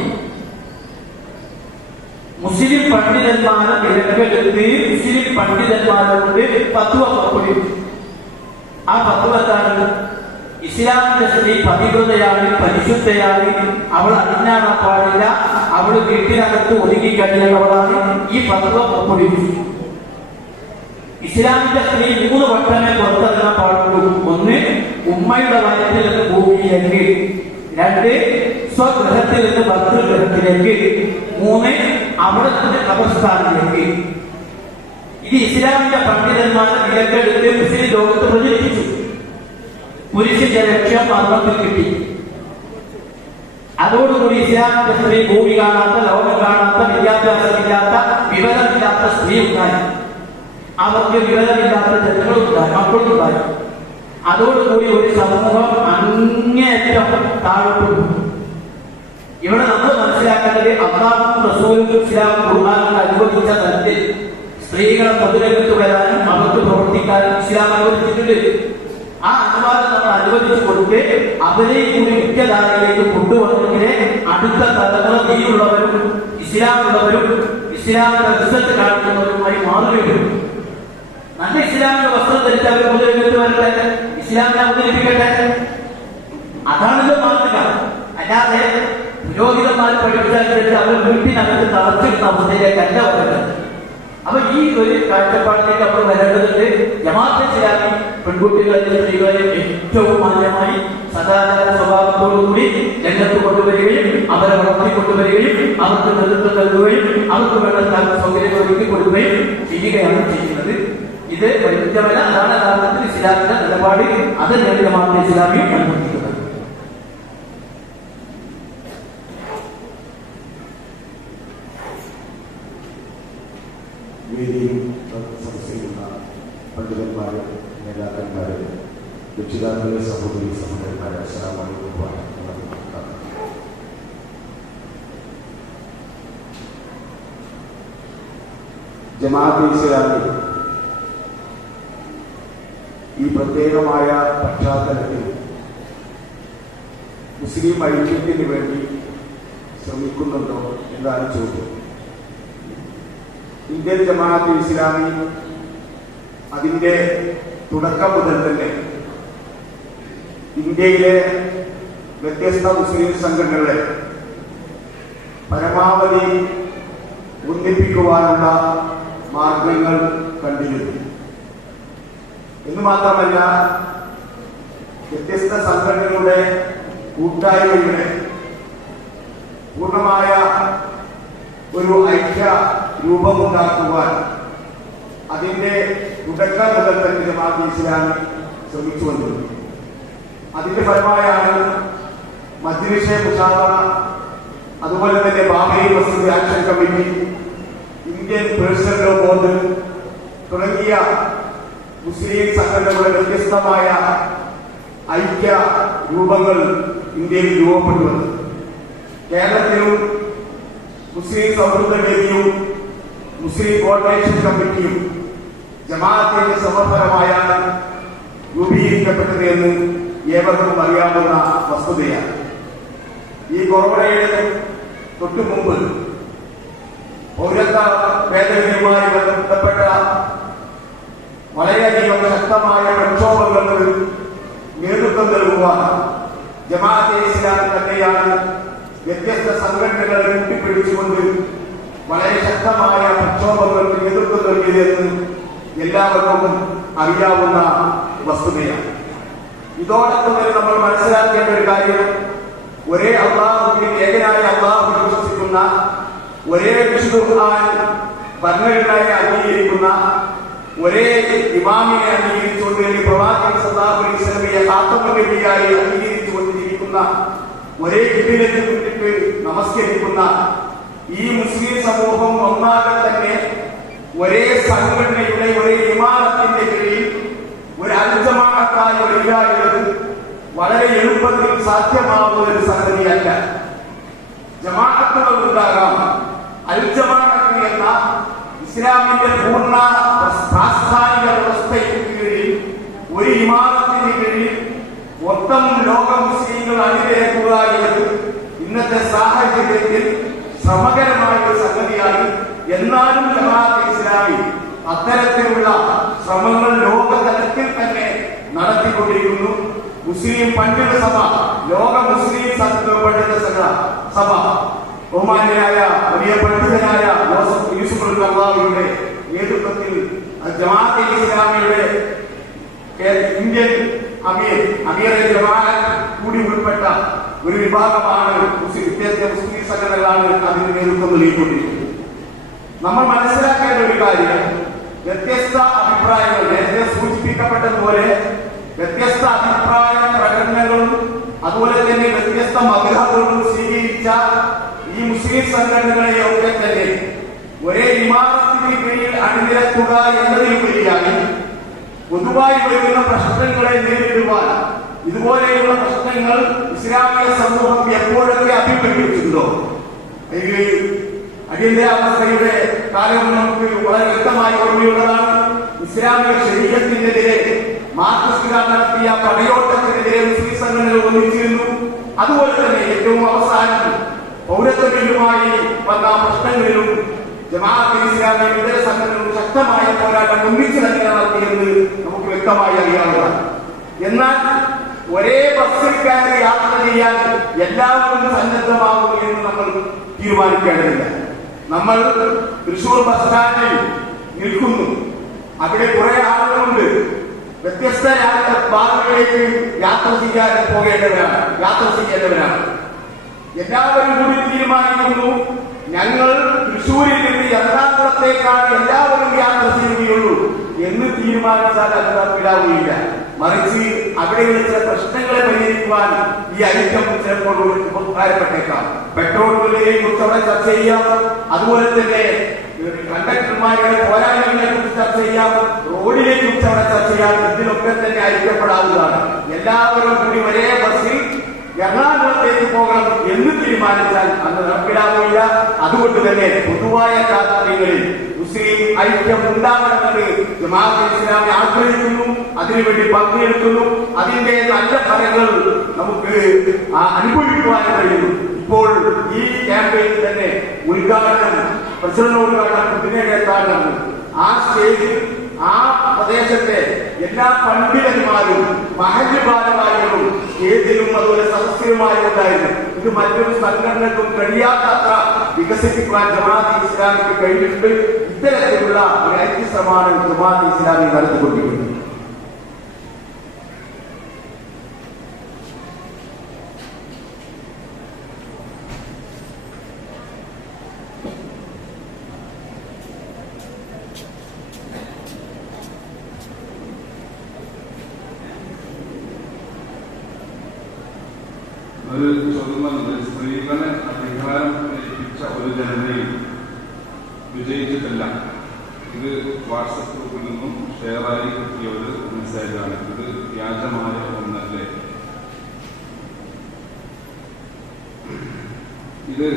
മുസ്ലിം പണ്ഡിതന്മാരെ തിരക്കെടുത്ത് മുസ്ലിം പണ്ഡിതന്മാരെ കൊണ്ട് ഫത്വ പുറപ്പെടുവിച്ചു. ആ ഫത്വ എന്താണ്? ഇസ്ലാമിന്റെ സ്ത്രീ പതിവ്രതയാണ്, പരിശുദ്ധയാണ്, അവൾ അടിഞ്ഞാടാൻ പാടില്ല, അവൾ വീട്ടിനകത്ത് ഒതുങ്ങി കഴിയുന്നവളാണ്. ഈ ഫത്വ പുറപ്പെടുവിച്ചു. ഇസ്ലാമിന്റെ സ്ത്രീ 3 വട്ടമേ പുറത്തിറങ്ങാൻ പാടുള്ളൂ. 1 ഉമ്മയുടെ വയറ്റിൽ നിന്ന് ഭൂമിയിലേക്ക്, 2 സ്വഗൃഹത്തിൽ നിന്ന് ഭർതൃഗൃഹത്തിലേക്ക്, 3 അവിടെ നിന്ന് കബർസ്ഥാനിലേക്ക്. ഇത് ഇസ്ലാമിന്റെ പണ്ഡിതന്മാരെ വിലക്കെടുത്ത് മുസ്ലിം ലോകത്ത് പ്രചരിപ്പിച്ചു. പുരുഷന്റെ ലക്ഷ്യം മർമ്മത്തിൽ കിട്ടി. അതോടുകൂടി ഇസ്ലാമിന്റെ സ്ത്രീ ഭൂമി കാണാത്ത, ലോകം കാണാത്ത, വിദ്യാഭ്യാസമില്ലാത്ത, വിവരമില്ലാത്ത സ്ത്രീ ഉണ്ടായി. അവർക്ക് വിവരമില്ലാത്ത ജനങ്ങളുണ്ടായി, മക്കളുണ്ടായി. അതോടുകൂടി ഒരു സമൂഹം അങ്ങേയറ്റം താഴോട്ടു. ഇവിടെ നമ്മൾ മനസ്സിലാക്കേണ്ടത് അല്ലാഹുവും റസൂലും ഇസ്ലാം ഖുർആനിൽ അനുവദിച്ച തരത്തിൽ സ്ത്രീകളെ പൊതുരംഗത്ത് വരാനും അവർക്ക് പ്രവർത്തിക്കാനും ഇസ്ലാം അനുവദിച്ചിട്ടുണ്ട്. ആ അനുവാദം നമ്മൾ അനുവദിച്ചു കൊടുത്ത് അവരെ കൂടി മുഖ്യധാരയിലേക്ക് കൊണ്ടുവന്നതിനെ അടുത്ത തലമുറ ദീനുള്ളവരും ഇസ്ലാമുള്ളവരും ഇസ്ലാമിന്റെ റിസൾട്ട് കാണിക്കുന്നവരുമായി മാറുകയും നല്ല ഇസ്ലാമിന്റെ വസ്ത്രം ധരിച്ച് അവർ പൊതുരംഗത്ത് വരട്ടെ, ഇസ്ലാമിനെ അവതരിപ്പിക്കട്ടെ. അതാണല്ലോ മാതൃക. അല്ലാതെ പുരോഹിതന്മാർ പഠിപ്പിച്ചനുസരിച്ച് അവർ വീട്ടിനകത്ത് തളച്ചിരുന്ന അവസ്ഥയിലേക്കല്ല വരേണ്ടത്. അപ്പൊ ഈ ഒരു കാഴ്ചപ്പാടിലേക്ക് നമ്മൾ വരേണ്ടതുണ്ട്. ജമാഅത്തെ ഇസ്ലാമി പെൺകുട്ടികളെ സ്ത്രീകളെ ഏറ്റവും മാന്യമായി സദാചാര സ്വഭാവത്തോടുകൂടി രംഗത്ത് കൊണ്ടുവരികയും അവരെ വളർത്തിക്കൊണ്ടുവരികയും അവർക്ക് നേതൃത്വം നൽകുകയും അവർക്ക് വേണ്ട സൗകര്യങ്ങൾ ഒരുക്കി കൊടുക്കുകയും ചെയ്യുകയാണ് ചെയ്യുന്നത്. ഇത് വൈരുദ്ധ്യമല്ല. അതാണ് യഥാർത്ഥത്തിൽ ഇസ്ലാമിന്റെ നിലപാട്. അത് ജമാഅത്തെ ഇസ്ലാമി അനുവദിക്കുന്നത്. വേദിയിൽ സംസാരിക്കുന്ന പണ്ഡിതന്മാരെ, നേതാക്കന്മാരെ, രക്ഷിതാക്കളെ, സഹോദരി സഹോദരന്മാരെ, അസ്സലാമു അലൈക്കും വറഹ്മത്തുള്ളാഹി. ജമാഅത്തെ ഇസ്ലാമി ഈ പ്രത്യേകമായ പശ്ചാത്തലത്തിൽ മുസ്ലിം ഐക്യത്തിന് വേണ്ടി ശ്രമിക്കുന്നുണ്ടോ എന്നാണ് ചോദ്യം. ഇന്ത്യൻ ജമാഅത്തെ ഇസ്ലാമി അതിന്റെ തുടക്കം മുതൽ തന്നെ ഇന്ത്യയിലെ വ്യത്യസ്ത മുസ്ലിം സംഘടനകളെ പരമാവധി ഒന്നിപ്പിക്കുവാനുള്ള മാർഗങ്ങൾ കണ്ടിരുന്നു. എന്ന് മാത്രമല്ല, വ്യത്യസ്ത സംഘടനകളുടെ കൂട്ടായ്മയുടെ പൂർണ്ണമായ ഒരു ഐക്യ രൂപമുണ്ടാക്കുവാൻ അതിന്റെ തുടക്കം മുതൽ തന്നെ ജമാഅത്തെ ഇസ്ലാമി ശ്രമിച്ചുകൊണ്ടിരുന്നു. അതിന്റെ ഫലമായാണ് മജ്‌ലിസ് മുശാവറ, അതുപോലെ തന്നെ Babri Masjid action committee, Indian personal law board തുടങ്ങിയ മുസ്ലിം സംഘടനകളുടെ വ്യത്യസ്തമായ ഐക്യ രൂപങ്ങൾ ഇന്ത്യയിൽ രൂപപ്പെട്ടു വന്നു. കേരളത്തിലും മുസ്ലിം സൗഹൃദ വേദിയും മുസ്ലിം കോർഡിനേഷൻ കമ്മിറ്റിയും ജമാഅത്തിന്റെ സമർപ്പണമായാണ് രൂപീകരിക്കപ്പെട്ടത് എന്ന് ഏവർക്കും അറിയാവുന്ന വസ്തുതയാണ്. ഈ കൊറോണയുടെ തൊട്ടു മുമ്പ് പൗരത്വ ഭേദഗതിയുമായി ബന്ധപ്പെട്ട വളരെയധികം ശക്തമായ പ്രക്ഷോഭങ്ങൾക്ക് നേതൃത്വം നൽകുവാൻ ജമാഅത്തെ ഇസ്ലാമി തന്നെയാണ് വ്യത്യസ്ത സംഘടനകളെ കൂട്ടിപ്പിടിച്ചുകൊണ്ട് വളരെ ശക്തമായ പ്രക്ഷോഭങ്ങൾക്ക് നേതൃത്വം നൽകിയതെന്ന് എല്ലാവർക്കും അറിയാവുന്ന വസ്തുതയാണ്. ഇതോടൊപ്പം തന്നെ നമ്മൾ മനസ്സിലാക്കേണ്ട ഒരു കാര്യം, ഒരേ അല്ലാഹുവിൽ ഏകനായ അല്ലാഹുവിൽ വിശ്വസിക്കുന്ന, ഒരേ വിശുദ്ധ ഖുർആൻ ഭരണഘടനയെ അംഗീകരിക്കുന്ന, ഒരേ ഇമാമിനെ അംഗീകരിച്ചുകൊണ്ട് പ്രവാചകൻ സല്ലല്ലാഹു അലൈഹി വസല്ലമയെ ഖാതമുൻ നബിയായി അംഗീകരിച്ചുകൊണ്ടിരിക്കുന്ന, ഒരേ കിബിലത്തിൽ മുന്നിട്ട് നമസ്കരിക്കുന്ന ഈ മുസ്ലിം സമൂഹം ഒന്നാകെ തന്നെ ഒരേ സംഘടനയുടെ, ഒരേ ഇമാമത്തിന്റെ കീഴിൽ ഒരു അൽജമാഅത്തായി വരിക എന്നത് വളരെ എളുപ്പത്തിൽ സാധ്യമാവുന്ന ഒരു സംഗതിയല്ല. ജമാഅത്തുകൾ ഉണ്ടാകാം. അൽജമാഅത്ത് എന്ന ഇസ്ലാമിന്റെ പൂർണ്ണ പ്രാസ്ഥാനിക വ്യവസ്ഥയ്ക്ക് കീഴിൽ ഒരു ഇമാമത്തിന് കീഴിൽ മൊത്തം ലോക മുസ്ലിങ്ങൾ അണിനിരക്കുക എന്നത് ഇന്നത്തെ സാഹചര്യത്തിൽ ശ്രമകരമായ ഒരു സംഗതിയാണ്. എന്നാലും ജമാഅത്തെ ഇസ്ലാമി അത്തരത്തിലുള്ള ശ്രമങ്ങൾ ലോകതലത്തിൽ തന്നെ നടത്തിക്കൊണ്ടിരിക്കുന്നു. മുസ്ലിം പണ്ഡിത സഭ, ലോക മുസ്ലിം പണ്ഡിത സഭ ബഹുമാന്യനായ വലിയ പണ്ഡിതനായ യൂസുഫ് അൽ-ഖർദാവിയുടെ നേതൃത്വത്തിൽ ജമാഅത്തെ ഇസ്ലാമിയുടെ ഇന്ത്യൻ അമീർ ജമാഅത്ത് കൂടി ഉൾപ്പെട്ട ഒരു വിഭാഗമാണ് വ്യത്യസ്ത മുസ്ലിം സംഘടനകളാണ് അതിന് നേതൃത്വം നൽകിക്കൊണ്ടിരിക്കുന്നത്. നമ്മൾ മനസ്സിലാക്കേണ്ട ഒരു കാര്യം, വ്യത്യസ്ത അഭിപ്രായങ്ങൾ നേരത്തെ സൂചിപ്പിക്കപ്പെട്ടതുപോലെ വ്യത്യസ്ത അഭിപ്രായ പ്രകടനങ്ങളും അതുപോലെ തന്നെ വ്യത്യസ്ത മദ്ഹബുകളും സ്വീകരിച്ച ഈ മുസ്ലിം സംഘടനകളെയൊക്കെ തന്നെ ഒരേ ഇമാമത്തിന് കീഴിൽ അണിനിരത്തുക എന്നതിലുപരിയായി പൊതുവായി വരുന്ന പ്രശ്നങ്ങളെ നേരിടുവാൻ ഇതുപോലെയുള്ള പ്രശ്നങ്ങൾ ഇസ്ലാമിക സമൂഹം എപ്പോഴൊക്കെ അഭിമുഖീകരിച്ചിട്ടുണ്ടോ, അടിയന്തരാവസ്ഥയുടെ കാലം നമുക്ക് വളരെ വ്യക്തമായി ഓർമ്മയുള്ളതാണ്. ഇസ്ലാമിക ശരീഅത്തിനെതിരെ മാർക്സിസ്റ്റുകാർ നടത്തിയ പടയോട്ടത്തിനെതിരെ മുസ്ലിം സംഘടനകൾ ഒന്നിച്ചിരുന്നു. അതുപോലെ തന്നെ ഏറ്റവും അവസാനം പൗരത്വ ബില്ലുമായി വന്ന പ്രശ്നങ്ങളിലും ജമാഅത്തെ ഇസ്ലാമി ഇതര സംഘടനകളും ശക്തമായ പോരാട്ടം ഒന്നിച്ചു തന്നെ നടത്തിയെന്ന് നമുക്ക് വ്യക്തമായി അറിയാവുന്നതാണ്. എന്നാൽ ഒരേ ബസ്സിൽ കയറി യാത്ര ചെയ്യാൻ എല്ലാവരും സന്നദ്ധമാകും എന്ന് നമ്മൾ തീരുമാനിക്കേണ്ടതില്ല. നമ്മൾ തൃശൂർ ബസ് സ്റ്റാൻഡിൽ നിൽക്കുന്നു, അവിടെ കുറെ ആളുകളുണ്ട്, വ്യത്യസ്ത ഭാഗങ്ങളിലേക്ക് യാത്ര ചെയ്യേണ്ടവരാണ്. എല്ലാവരും കൂടി തീരുമാനിക്കുന്നു, ഞങ്ങൾ തൃശ്ശൂരിൽ നിന്ന് എറണാകുളത്തേക്കാണ് എല്ലാവരും യാത്ര ചെയ്യുകയുള്ളൂ എന്ന് തീരുമാനിച്ചാൽ അത് നടപ്പിലാവുകയില്ല. മറിച്ച് അവിടെയുള്ള ചില പ്രശ്നങ്ങളെ പരിഹരിക്കുവാൻ ഈ ഐക്യം ചിലപ്പോൾ ഉപകാരപ്പെട്ടേക്കാം. പെട്രോൾ വിലയെ കുറിച്ച് അവിടെ ചർച്ച ചെയ്യാം, അതുപോലെ തന്നെ കണ്ടക്ടർമാരുടെ പോരായ്മകളെ കുറിച്ച് ചർച്ച ചെയ്യാം, റോഡിനെ കുറിച്ച് അവിടെ ചർച്ച ചെയ്യാം. ഇതിലൊക്കെ തന്നെ ഐക്യപ്പെടാവുന്നതാണ്. എല്ലാവരും കൂടി ഒരേ ബസ്സിൽ എറണാകുളത്തേക്ക് പോകണം എന്ന് തീരുമാനിച്ചാൽ അന്ന് നടപ്പിലാവില്ല. അതുകൊണ്ട് തന്നെ പൊതുവായ താല്പര്യങ്ങളിൽ മുസ്ലിം ഐക്യം ഉണ്ടാകണമെന്ന് ജമാഅത്തെ ഇസ്ലാമി ആഗ്രഹിക്കുന്നു, അതിനുവേണ്ടി പങ്കെടുക്കുന്നു. അതിന്റെ നല്ല ഫലങ്ങൾ നമുക്ക് അനുഭവിക്കുവാൻ കഴിയുന്നു. ഇപ്പോൾ ഈ ക്യാമ്പയിൻ തന്നെ പ്രസിഡന്റ് ഉദ്ഘാടനം കുട്ടിനെത്താൻ ആ സ്റ്റേജിൽ ആ പ്രദേശത്തെ എല്ലാ പണ്ഡിതന്മാരും മഹല്ല് ഭാരവാഹികളും സ്റ്റേജിലും അതുപോലെ സദസ്യരുമായി ഉണ്ടായിരുന്നു. ഇത് മറ്റൊരു സംഘടനക്കും കഴിയാത്തത്ര വികസിപ്പിക്കുവാൻ ജമാഅത്തെ ഇസ്ലാമിക്ക് കഴിഞ്ഞിട്ടുണ്ട്. ഇത്തരത്തിലുള്ള ഒരു ഐക്യശ്രമമാണ് ജമാഅത്തെ ഇസ്ലാമി നടത്തിക്കൊണ്ടിരിക്കുന്നത്. ഒരു ചോദ്യം വന്നത്, സ്ത്രീകളെ അധികാരം ഏൽപ്പിച്ച ഒരു ജനതയിൽ വിജയിച്ചിട്ടില്ല. ഇത് വാട്സപ്പ് ഗ്രൂപ്പിൽ നിന്നും ഷെയറായി കിട്ടിയ ഒരു മെസ്സേജാണ്. ഇത് വ്യാജമായ ഒന്നല്ലേ? ഇത്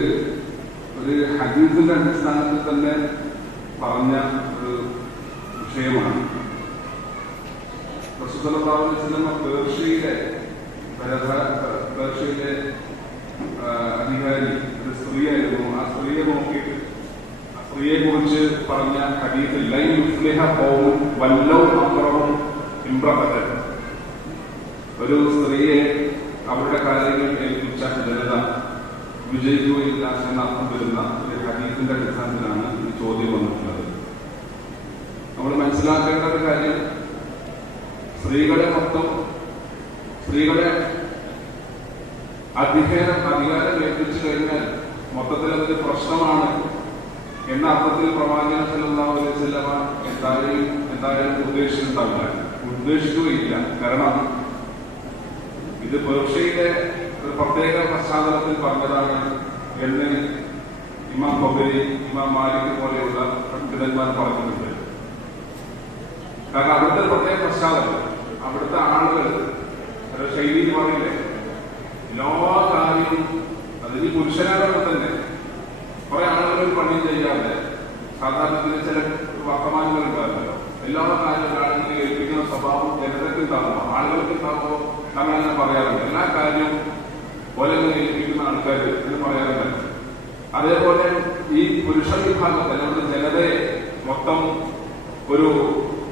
ഒരു ഹദീസിന്റെ അടിസ്ഥാനത്തിൽ തന്നെ പറഞ്ഞ ഒരു വിഷയമാണ്. റസൂൽ സല്ലല്ലാഹു അലൈഹി വസല്ലം പേർഷ്യയിലെ അധികാരി ഒരു സ്ത്രീയായിരുന്നു. ആ സ്ത്രീയെ നോക്കിയിട്ട് ആ സ്ത്രീയെ കുറിച്ച് പറഞ്ഞ ഹദീസിൽ ലൈ യുഫ്ലിഹ ഖൗമുൻ വല്ലൗ അംറഹും ഇംറഅതൻ, ഒരു സ്ത്രീയെ അവരുടെ കാര്യങ്ങൾ ഏൽപ്പിച്ച ജനത വിജയിക്കുകയില്ല എന്നർത്ഥം വരുന്ന ഒരു ഹദീസിന്റെ അടിസ്ഥാനത്തിലാണ് ഈ ചോദ്യം വന്നിട്ടുള്ളത്. നമ്മൾ മനസ്സിലാക്കേണ്ട ഒരു കാര്യം, സ്ത്രീകളെ അധികാരം ഏൽപ്പിച്ചു കഴിഞ്ഞാൽ മൊത്തത്തിൽ അതൊരു പ്രശ്നമാണ് എന്ന അർത്ഥത്തിൽ പ്രവാചകൻ സല്ലല്ലാഹു അലൈഹി വസല്ലം എന്തായാലും ഉദ്ദേശിക്കുകയില്ല. കാരണം ഇത് പേർഷ്യയിലെ ഒരു പ്രത്യേക പശ്ചാത്തലത്തിൽ പറഞ്ഞതാണ് എന്ന് ഇമാം ബബരി, ഇമാം മാലിക് പോലെയുള്ള പണ്ഡിതന്മാർ പറഞ്ഞിട്ടുണ്ട്. കാരണം അവിടുത്തെ പ്രത്യേക പശ്ചാത്തലം, അവിടുത്തെ ആളുകൾ ശൈലി എന്ന് പറയില്ലേ, എല്ലാ കാര്യവും അതിന് പുരുഷനാകണം തന്നെ. കുറെ ആളുകൾ പണി ചെയ്യാതെ സാധാരണ ചില വർത്തമാനങ്ങൾ ഉണ്ടാകുമല്ലോ, എല്ലാ കാര്യവും ആളുകളെ ഏൽപ്പിക്കുന്ന സ്വഭാവം ജനതയ്ക്ക് ഉണ്ടാകുമോ, ആളുകൾക്ക് ഉണ്ടാകുമോ അങ്ങനെ പറയാറുണ്ട്. എല്ലാ കാര്യവും പോലെ ഏൽപ്പിക്കുന്ന ആൾക്കാർ എന്ന് പറയാറുണ്ട്. അതേപോലെ ഈ പുരുഷ വിഭാഗത്തെ നമ്മുടെ ജനതയെ മൊത്തം ഒരു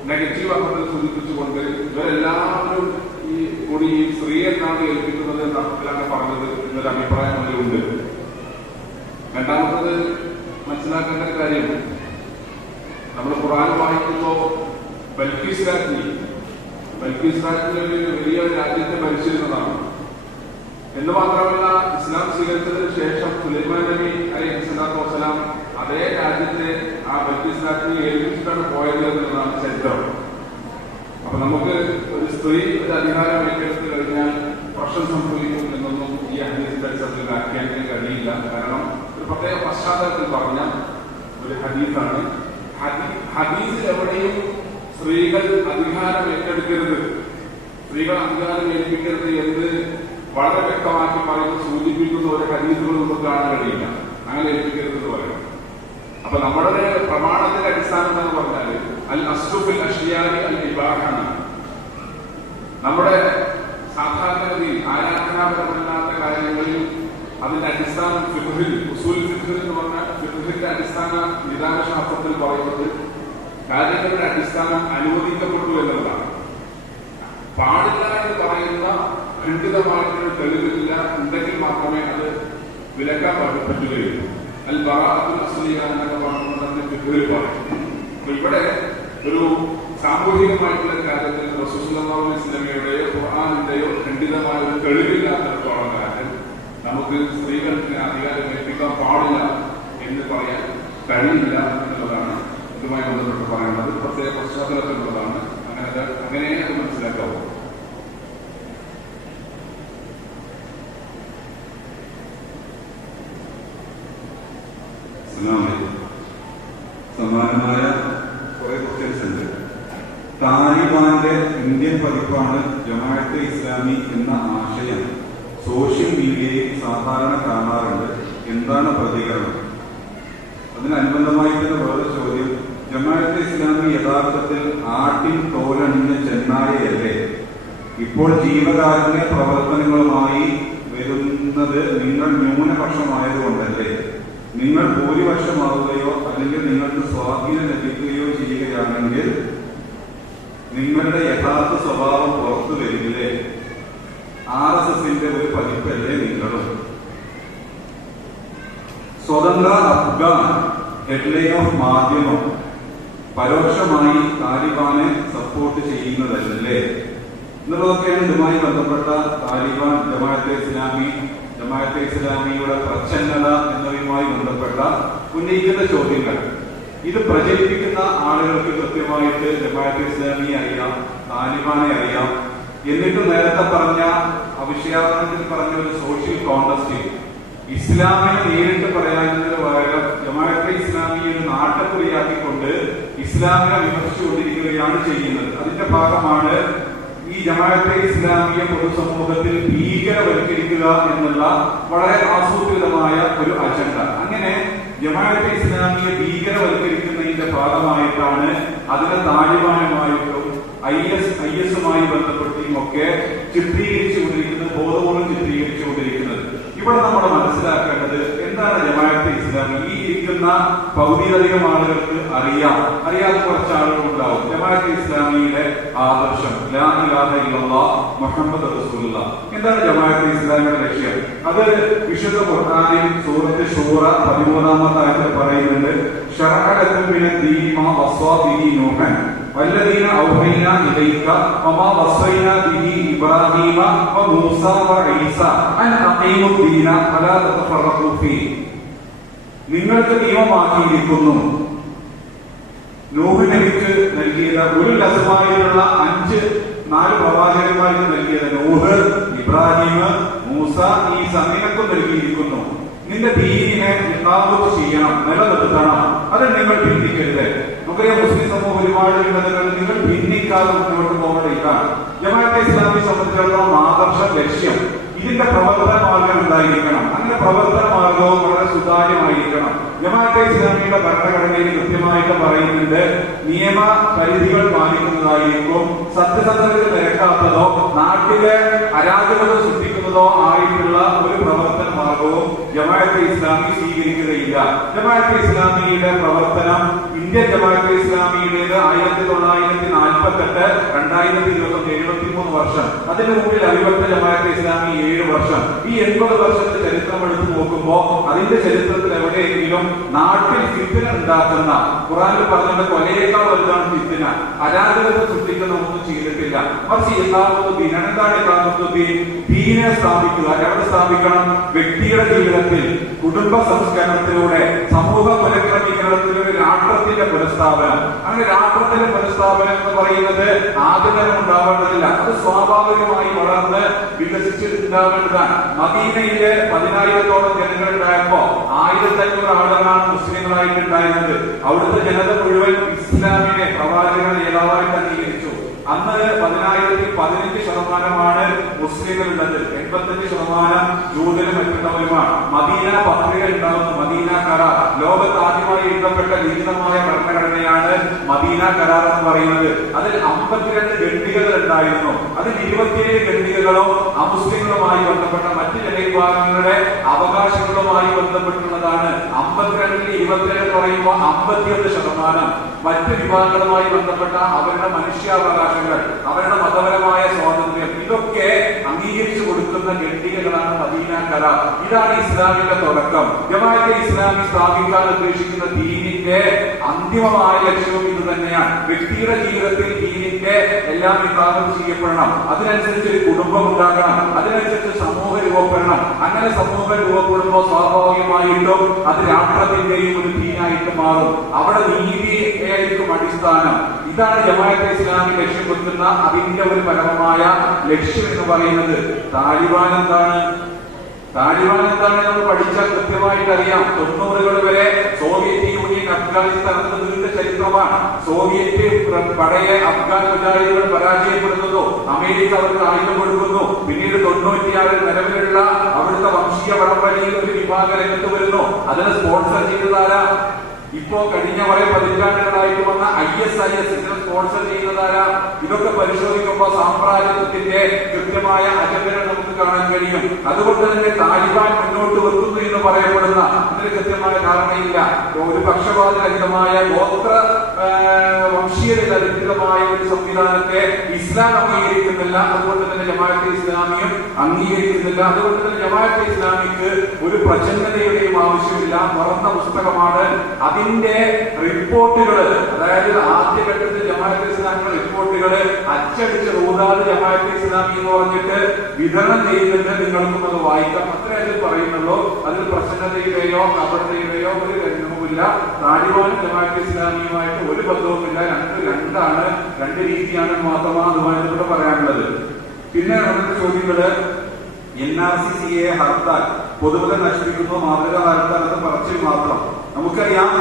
നെഗറ്റീവ് അർത്ഥത്തിൽ സൂചിപ്പിച്ചുകൊണ്ട് ഇവരെല്ലാവരും ഈ കൂടി ഈ സ്ത്രീ എന്നാണ് ഏൽപ്പിക്കുന്നത് എന്ന അർത്ഥത്തിലാണ് പറഞ്ഞത് എന്നൊരു അഭിപ്രായം അതിലുണ്ട്. രണ്ടാമത്തത് മനസ്സിലാക്കേണ്ട കാര്യം, നമ്മൾ ഖുർആൻ വായിക്കുമ്പോൾ ബൽക്കിസ്ഥാനിലെ ഒരു വലിയ രാജ്യത്തെ ഭരിച്ചിരുന്നതാണ്. എന്ന് മാത്രമല്ല, ഇസ്ലാം സ്വീകരിച്ചതിന് ശേഷം സുലൈമാൻ നബി അലൈഹി സ്വലാത്തു വസ്സലാം അതേ രാജ്യത്തെ ആ ബൽക്കിസ്ഥാനിനെ ഏൽപ്പിച്ചിട്ടാണ് പോയത് എന്നുള്ളതാണ് ചരിത്രം. അപ്പൊ നമുക്ക് ഒരു സ്ത്രീ ഒരു അധികാരം ഏറ്റെടുത്ത് കഴിഞ്ഞാൽ പ്രശ്നം സംഭവിക്കും എന്നൊന്നും ഈ ഹദീസിന്റെ അടിസ്ഥാനത്തിൽ വ്യാഖ്യാനിക്കാൻ കഴിയില്ല. കാരണം ഒരു പ്രത്യേക പശ്ചാത്തലത്തിൽ പറഞ്ഞ ഒരു ഹദീസാണ്. ഹദീസിൽ എവിടെയും സ്ത്രീകൾ അധികാരം ഏറ്റെടുക്കരുത്, സ്ത്രീകൾ അധികാരം ഏൽപ്പിക്കരുത് എന്ന് വളരെ വ്യക്തമാക്കി പറയുന്നത് സൂചിപ്പിക്കുന്ന ഒരു ഹദീസുകൾ നമുക്ക് കാണാൻ കഴിയില്ല. അങ്ങനെ ഏൽപ്പിക്കരുത് എന്ന് പറയും. അപ്പൊ നമ്മുടെ പ്രമാണത്തിന്റെ അടിസ്ഥാനം എന്ന് പറഞ്ഞാൽ അൽ അസ്ലുഫിൽ അഷ്യാരി അൽ ഇബാഹാണ്. നമ്മുടെ സാധാരണഗതിയിൽ ആരാധനാപരമല്ലാത്ത കാര്യങ്ങളിൽ അതിന്റെ അടിസ്ഥാനം ഫിഖ്ഹിൽ, ഉസൂൽ ഫിഖ്ഹ് എന്ന് പറഞ്ഞാൽ ഫിഖ്ഹിന്റെ അടിസ്ഥാന വിധാനശാസ്ത്രത്തിൽ പറയുന്നത് കാര്യങ്ങളുടെ അടിസ്ഥാനം അനുവദിക്കപ്പെട്ടു എന്നുള്ളതാണ്. പാടില്ല എന്ന് പറയുന്ന ഖണ്ഡിതമായിട്ടൊരു തെളിവില്ല, ഉണ്ടെങ്കിൽ മാത്രമേ അത് വിലക്കാൻ പറ്റുകയുള്ളൂ. അൽ ബറാഅത്തുൽ അസ്ലിയ എന്നൊക്കെ പറഞ്ഞുകൊണ്ട് ഫിഖ്ഹിൽ പറയും. അപ്പൊ ഇവിടെ ഒരു സാമൂഹികമായിട്ടുള്ള കാര്യത്തിൽ റസൂൽ സല്ലല്ലാഹു അലൈഹി വസല്ലമയുടെയോ ഖുർആനിന്റെയോ ഖണ്ഡിതമായ ഒരു തെളിവില്ലാത്തിടത്തോളം കാലം നമുക്ക് സ്ത്രീകൾക്ക് അധികാരം ഏൽപ്പിക്കാൻ പാടില്ല എന്ന് പറയാൻ കഴിയില്ല എന്നുള്ളതാണ് ഇതുമായി ബന്ധപ്പെട്ട് പറയുന്നത്. പ്രത്യേക പശ്ചാത്തലത്തിലുള്ളതാണ്. അങ്ങനെ അത് മനസ്സിലാക്കാവൂ. സമാനമായ കുറെ ക്വസ്റ്റ്യൻസ് ഉണ്ട്. താലിബാന്റെ ഇന്ത്യൻ പതിപ്പാണ് ജമാഅത്തെ ഇസ്ലാമി എന്ന ആശയം സോഷ്യൽ മീഡിയയിൽ സാധാരണ കാണാറുണ്ട്. എന്താണ് പ്രതികരണം? അതിനനുബന്ധമായി തന്നെ വേറെ ചോദ്യം, ജമാഅത്തെ ഇസ്ലാമി യഥാർത്ഥത്തിൽ ആട്ടിൻ തോലണിഞ്ഞ ചെന്നായയല്ലേ? ഇപ്പോൾ ജീവകാരുണ്യ പ്രവർത്തനങ്ങളുമായി വരുന്നത് നിങ്ങൾ ന്യൂനപക്ഷമായതുകൊണ്ടല്ലേ? നിങ്ങൾ ഭൂരിപക്ഷമാവുകയോ അല്ലെങ്കിൽ നിങ്ങൾക്ക് സ്വാധീനം ലഭിക്കുകയോ ചെയ്യുകയാണെങ്കിൽ നിങ്ങളുടെ യഥാർത്ഥ സ്വഭാവം പുറത്തു വരില്ലേ? RSSന്റെ ഒരു പതിപ്പല്ലേ നിങ്ങളും? സ്വതന്ത്ര അഫ്ഗാൻ ഹെഡ്ലൈൻ ഓഫ് മാധ്യമം പരോക്ഷമായി താലിബാനെ സപ്പോർട്ട് ചെയ്യുന്നതല്ലേ എന്നുള്ളതൊക്കെയാണ് ഇതുമായി ബന്ധപ്പെട്ട താലിബാൻ, ജമാഅത്തെ ഇസ്ലാമിയുടെ പ്രച്ഛന്നത എന്നിവയുമായി ബന്ധപ്പെട്ട ഉന്നയിക്കുന്ന ചോദ്യങ്ങൾ. ഇത് പ്രചരിപ്പിക്കുന്ന ആളുകൾക്ക് കൃത്യമായിട്ട് ജമാഅത്തെ ഇസ്ലാമിയെ അറിയാം, താലിബാനെ അറിയാം. എന്നിട്ട് നേരത്തെ പറഞ്ഞ അവിഷയാവരണത്തിൽ പറഞ്ഞ ഒരു സോഷ്യൽ കോണ്ടസ്റ്റ് ഇസ്ലാമിനെ നേരിട്ട് പറയാനതിന് പകരം ജമാഅത്തെ ഇസ്ലാമിയെ ഒരു നാട്ടക്കുറിയാക്കിക്കൊണ്ട് ഇസ്ലാമിനെ വിമർശിച്ചുകൊണ്ടിരിക്കുകയാണ് ചെയ്യുന്നത്. അതിന്റെ ഭാഗമാണ് ഈ ജമാഅത്തെ ഇസ്ലാമിയെ പൊതുസമൂഹത്തിൽ ഭീകരവൽക്കരിക്കുക എന്നുള്ള വളരെ ആസൂത്രിതമായ ഒരു അജണ്ട. അങ്ങനെ ജമാഅത്തെ ഇസ്ലാമിയെ ഭീകരവൽക്കരിക്കുന്നതിന്റെ ഭാഗമായിട്ടാണ് അതിനെ താലിബാനുമായിട്ടും IS-മായി ബന്ധപ്പെട്ടും ഒക്കെ ചിത്രീകരിച്ചുകൊണ്ടിരിക്കുന്നത്, ബോധപൂർവ്വം ചിത്രീകരിച്ചുകൊണ്ടിരിക്കുന്നത്. ഇവിടെ നമ്മൾ മനസ്സിലാക്കേണ്ടത് എന്താണ് ജമാഅത്തെ ഇസ്ലാമി? ഈ ഇരിക്കുന്ന പകുതിയിലധികം ആളുകൾക്ക് അറിയാത്ത കുറച്ച് ആളുകൾ ഉണ്ടാവും. ജമാഅത്തെ ഇസ്ലാമിയുടെ ആദർശം ലാ ഇലാഹ ഇല്ലല്ലാഹ് മുഹമ്മദ് റസൂലുള്ളാഹ്. എന്താണ് ജമാഅത്തെ ഇസ്ലാമിയുടെ ലക്ഷ്യം? അത് വിശുദ്ധ ഖുർആനിൽ സൂറത്ത് ശൂറ 13-ാമത്തെ ആയത്തിൽ പറയുന്നുണ്ട്, ശറഅ ലക്കും മിനദ്ദീനി മാ വസ്വാ ബിഹി നൂഹൻ വല്ലദീന ഔഹൈനാ ഇലൈക വമാ വസ്വൈനാ ബിഹി ഇബ്രാഹീമ വമൂസ വഈസ അൻ അഖീമുദ്ദീന വലാ തതഫറഖൂ ഫീഹി. നിങ്ങൾക്ക് നിയമമാക്കിയിരിക്കുന്നു നൂഹ് നബിക്ക് നൽകിയത്, ഒരു ലസമായിലുള്ള 4 പ്രവാചകന്മാർക്ക് നൽകിയത് നൂഹ്, ഇബ്രാഹിം, മൂസ, ഈസ നിനക്കും നൽകിയിരിക്കുന്നു. നിന്റെ ദീനിനെ ഇഖാമത്ത് ചെയ്യണം, നിലനിർത്തണം, അത് നിങ്ങൾ ഭിന്നിക്കരുത്. നമുക്കറിയാം മുസ്ലിം സമൂഹം ഒരുപാട് ഘടകങ്ങൾ നിങ്ങൾ ഭിന്നിക്കാതെ മുന്നോട്ട് പോകേണ്ടതാണ്. ജമാഅത്തെ ഇസ്ലാമിയെ സംബന്ധിച്ചിടത്തോളം ആദർശ ലക്ഷ്യം ഇതിന്റെ പ്രവർത്തന മാർഗം ഉണ്ടായിരിക്കണം. അങ്ങനെ പ്രവർത്തന മാർഗവും വളരെ സുതാര്യമായിരിക്കണം. ജമാഅത്തെ ഇസ്ലാമിയുടെ ഭരണഘടനയിൽ കൃത്യമായിട്ട് പറയുന്നുണ്ട്, നിയമ പരിധികൾ പാലിക്കുന്നതായിരിക്കും, സത്യസന്ധതയ്ക്ക് നിരക്കാത്തതോ നാട്ടിലെ അരാജകത സൃഷ്ടിക്കുന്നതോ ആയിട്ടുള്ള ഒരു പ്രവർത്തന മാർഗവും ജമാഅത്തെ ഇസ്ലാമി സ്വീകരിക്കുകയില്ല. ജമാഅത്തെ ഇസ്ലാമിയുടെ പ്രവർത്തനം ഇന്ത്യൻ ജമാഅത്തെ ഇസ്ലാമിയുടേത് 1948, 2021 73 വർഷം. അതിന് മുമ്പിൽ അവിഭക്ത ജമാഅത്തെ ഇസ്ലാമി 7 വർഷം. ഈ 80 വർഷത്തെ ചരിത്രം എടുത്തു നോക്കുമ്പോൾ അതിന്റെ ചരിത്രത്തിൽ എവിടെയെങ്കിലും നാട്ടിൽ ഫിത്ന ഉണ്ടാക്കുന്ന, ഖുർആനിൽ പറഞ്ഞ കൊലയേക്കാൾ വലുതാണ് ഫിത്ന, അരാജകത സൃഷ്ടിക്കുന്ന ഒന്നും ചെയ്തിട്ടില്ല. മറിച്ച് ഇഖാമത്തുദ്ദീൻ, എന്താണ് ഇഖാമത്തുദ്ദീൻ? ദീനെ സ്ഥാപിക്കുക. എവിടെ സ്ഥാപിക്കണം? വ്യക്തിയുടെ ജീവിതത്തിൽ, കുടുംബ സംസ്കരണത്തിലൂടെ, സമൂഹ പുനഃക്രമീകരണത്തിലൂടെ രാഷ്ട്രത്തിന്റെ പുനഃസ്ഥാപനം. അങ്ങനെ രാഷ്ട്രത്തിന്റെ പുനഃസ്ഥാപനം എന്ന് പറയുന്നത് ആദ്യം തന്നെ ഉണ്ടാവേണ്ടതില്ല, അത് സ്വാഭാവികമായി വളർന്ന് വികസിച്ചിട്ടുണ്ടാവേണ്ടതാണ്. മദീനയിലെ 10,000-ഓളം ജനങ്ങൾ ഉണ്ടായപ്പോ 1,500 ആളുകളാണ് മുസ്ലിങ്ങളായിട്ടുണ്ടായിരുന്നത്. അവിടുത്തെ ജനത മുഴുവൻ ഇസ്ലാമിനെ പ്രവാചക നേതാവായിട്ട് അംഗീകരിച്ചു. അന്ന് 10,000-15% മുസ്ലിങ്ങളുള്ളത്, 85% ജൂതരും മറ്റുള്ളവരുമാണ്. മദീന പത്രിക ഉണ്ടാകുന്നു, മദീന കരാർ. ലോകത്ത് ആദ്യമായി എഴുതപ്പെട്ട ലിഖിതമായ ഭരണഘടനയാണ് മദീന കരാർ എന്ന് പറയുന്നത്. അതിൽ 52 ഖണ്ഡികകൾ ഉണ്ടായിരുന്നു. അതിൽ 27 ഖണ്ഡികകളോ അമുസ്ലിങ്ങളുമായി ബന്ധപ്പെട്ട മറ്റ് ജനവിഭാഗങ്ങളുടെ അവകാശങ്ങളുമായി ബന്ധപ്പെട്ടുള്ളതാണ്. 52-ൽ 22 പറയുമ്പോൾ 51% മറ്റ് വിഭാഗങ്ങളുമായി ബന്ധപ്പെട്ട അവരുടെ മനുഷ്യാവകാശം, അവരുടെ മതപരമായ സ്വാതന്ത്ര്യം, ഇതൊക്കെ അംഗീകരിച്ചു കൊടുക്കുന്ന ഖണ്ഡികകളാണ് മദീന കരാർ. ഇതാണ് ഇസ്ലാമിന്റെ തുടക്കം. ജമാഅത്തെ ഇസ്ലാമി സ്ഥാപിക്കാൻ ഉദ്ദേശിക്കുന്ന ദീനിന്റെ അന്തിമമായ ലക്ഷ്യവും ഇത് തന്നെയാണ്. വ്യക്തിയുടെ ജീവിതത്തിൽ ദീനിന്റെ എല്ലാം വിഭാഗം ചെയ്യപ്പെടണം. അതിനനുസരിച്ച് ഒരു കുടുംബം ഉണ്ടാകണം, അതിനനുസരിച്ച് സമൂഹം രൂപപ്പെടണം. അങ്ങനെ സമൂഹം രൂപപ്പെടുമ്പോൾ സ്വാഭാവികമായിട്ടും അത് രാഷ്ട്രത്തിന്റെയും ഒരു ദീനായിട്ട് മാറും. അവിടെ നീതിയായിരിക്കും അടിസ്ഥാനം. ഇതാണ് ജമാഅത്തെ ഇസ്ലാമി ലക്ഷ്യം വെക്കുന്ന അതിന്റെ ഒരു പരമമായ ലക്ഷ്യം എന്ന് പറയുന്നത്. താലിബാൻ എന്താണ്? നമ്മൾ പഠിച്ചാൽ കൃത്യമായിട്ട് അറിയാം. 90കൾ വരെ സോവിയറ്റ് യൂണിയൻ അഫ്ഗാനിസ്ഥാനത്ത് നീണ്ട ചരിത്രമാണ്. സോവിയറ്റ് പടയെ അഫ്ഗാൻ മുജാഹിദുകൾ പരാജയപ്പെടുന്നു, അമേരിക്ക അവർക്ക് ആയുധം കൊടുക്കുന്നു. പിന്നീട് 96-ൽ നിലവിലുള്ള അവിടുത്തെ വംശീയ പടംവലിയിൽ ഒരു വിഭാഗം രംഗത്ത് വരുന്നു. അതിനെ സ്പോൺസർ ചെയ്തതാരാ? ഇപ്പോ കഴിഞ്ഞ കുറെ പതിറ്റാണ്ടുകളായിട്ട് വന്ന ISIS ഇതിനെ സ്പോൺസർ ചെയ്യുന്നതാരാ? ഇതൊക്കെ പരിശോധിക്കുമ്പോൾ സാമ്രാജ്യത്വത്തിന്റെ കൃത്യമായ അജണ്ടകൾ നമുക്ക് കാണാൻ കഴിയും. അതുകൊണ്ട് തന്നെ താലിബാൻ മുന്നോട്ട് വെക്കുന്നു എന്ന് പറയപ്പെടുന്ന ഇതിന് കൃത്യമായ ധാരണയില്ല. ഒരു പക്ഷപാതരഹിതമായ ഗോത്ര വംശീയതരഹിതമായ ഒരു സംവിധാനത്തെ ഇസ്ലാം അംഗീകരിക്കുന്നില്ല. അതുകൊണ്ട് തന്നെ ജമാഅത്തെ ഇസ്ലാമിയും അംഗീകരിക്കുന്നില്ല. അതുകൊണ്ട് തന്നെ ജമാഅത്തെ ഇസ്ലാമിക്ക് ഒരു പ്രചണ്ഡതയുടെയും ആവശ്യമില്ല. തുറന്ന പുസ്തകമാണ്. അതിന്റെ റിപ്പോർട്ടുകൾ, അതായത് ആദ്യഘട്ടത്തിൽ ജമാഅത്തെ ഇസ്ലാമിയുടെ റിപ്പോർട്ടുകൾ അച്ചടിച്ച് റൂദാദ് ജമാഅത്തെ ഇസ്ലാമി എന്ന് പറഞ്ഞിട്ട് വിതരണം ചെയ്യുന്നുണ്ട്. നിങ്ങൾക്കും അത് വായിക്കാം. അത്രേ അതിൽ പറയുന്നുള്ളൂ. അതിൽ പ്രശ്നതയുടെയോ കപടതയുടെയോ ഒരു രംഗവുമില്ല. താലിബാനും ജമാഅത്തെ ഇസ്ലാമിയുമായിട്ട് ഒരു ബന്ധവുമില്ല. രണ്ടാണ്, രണ്ട് രീതിയാണ് മാത്രമാണ് അതുമായിട്ട് പറയാനുള്ളത്. പിന്നെ നമ്മുടെ ചോദ്യങ്ങള് NRC-CA ഹർത്താൽ പൊതുമുതൽ നശിപ്പിക്കുന്നു, മാതൃക ഹർത്താൽ എന്ന് പറച്ചിൽ മാത്രം. നമുക്കറിയാം,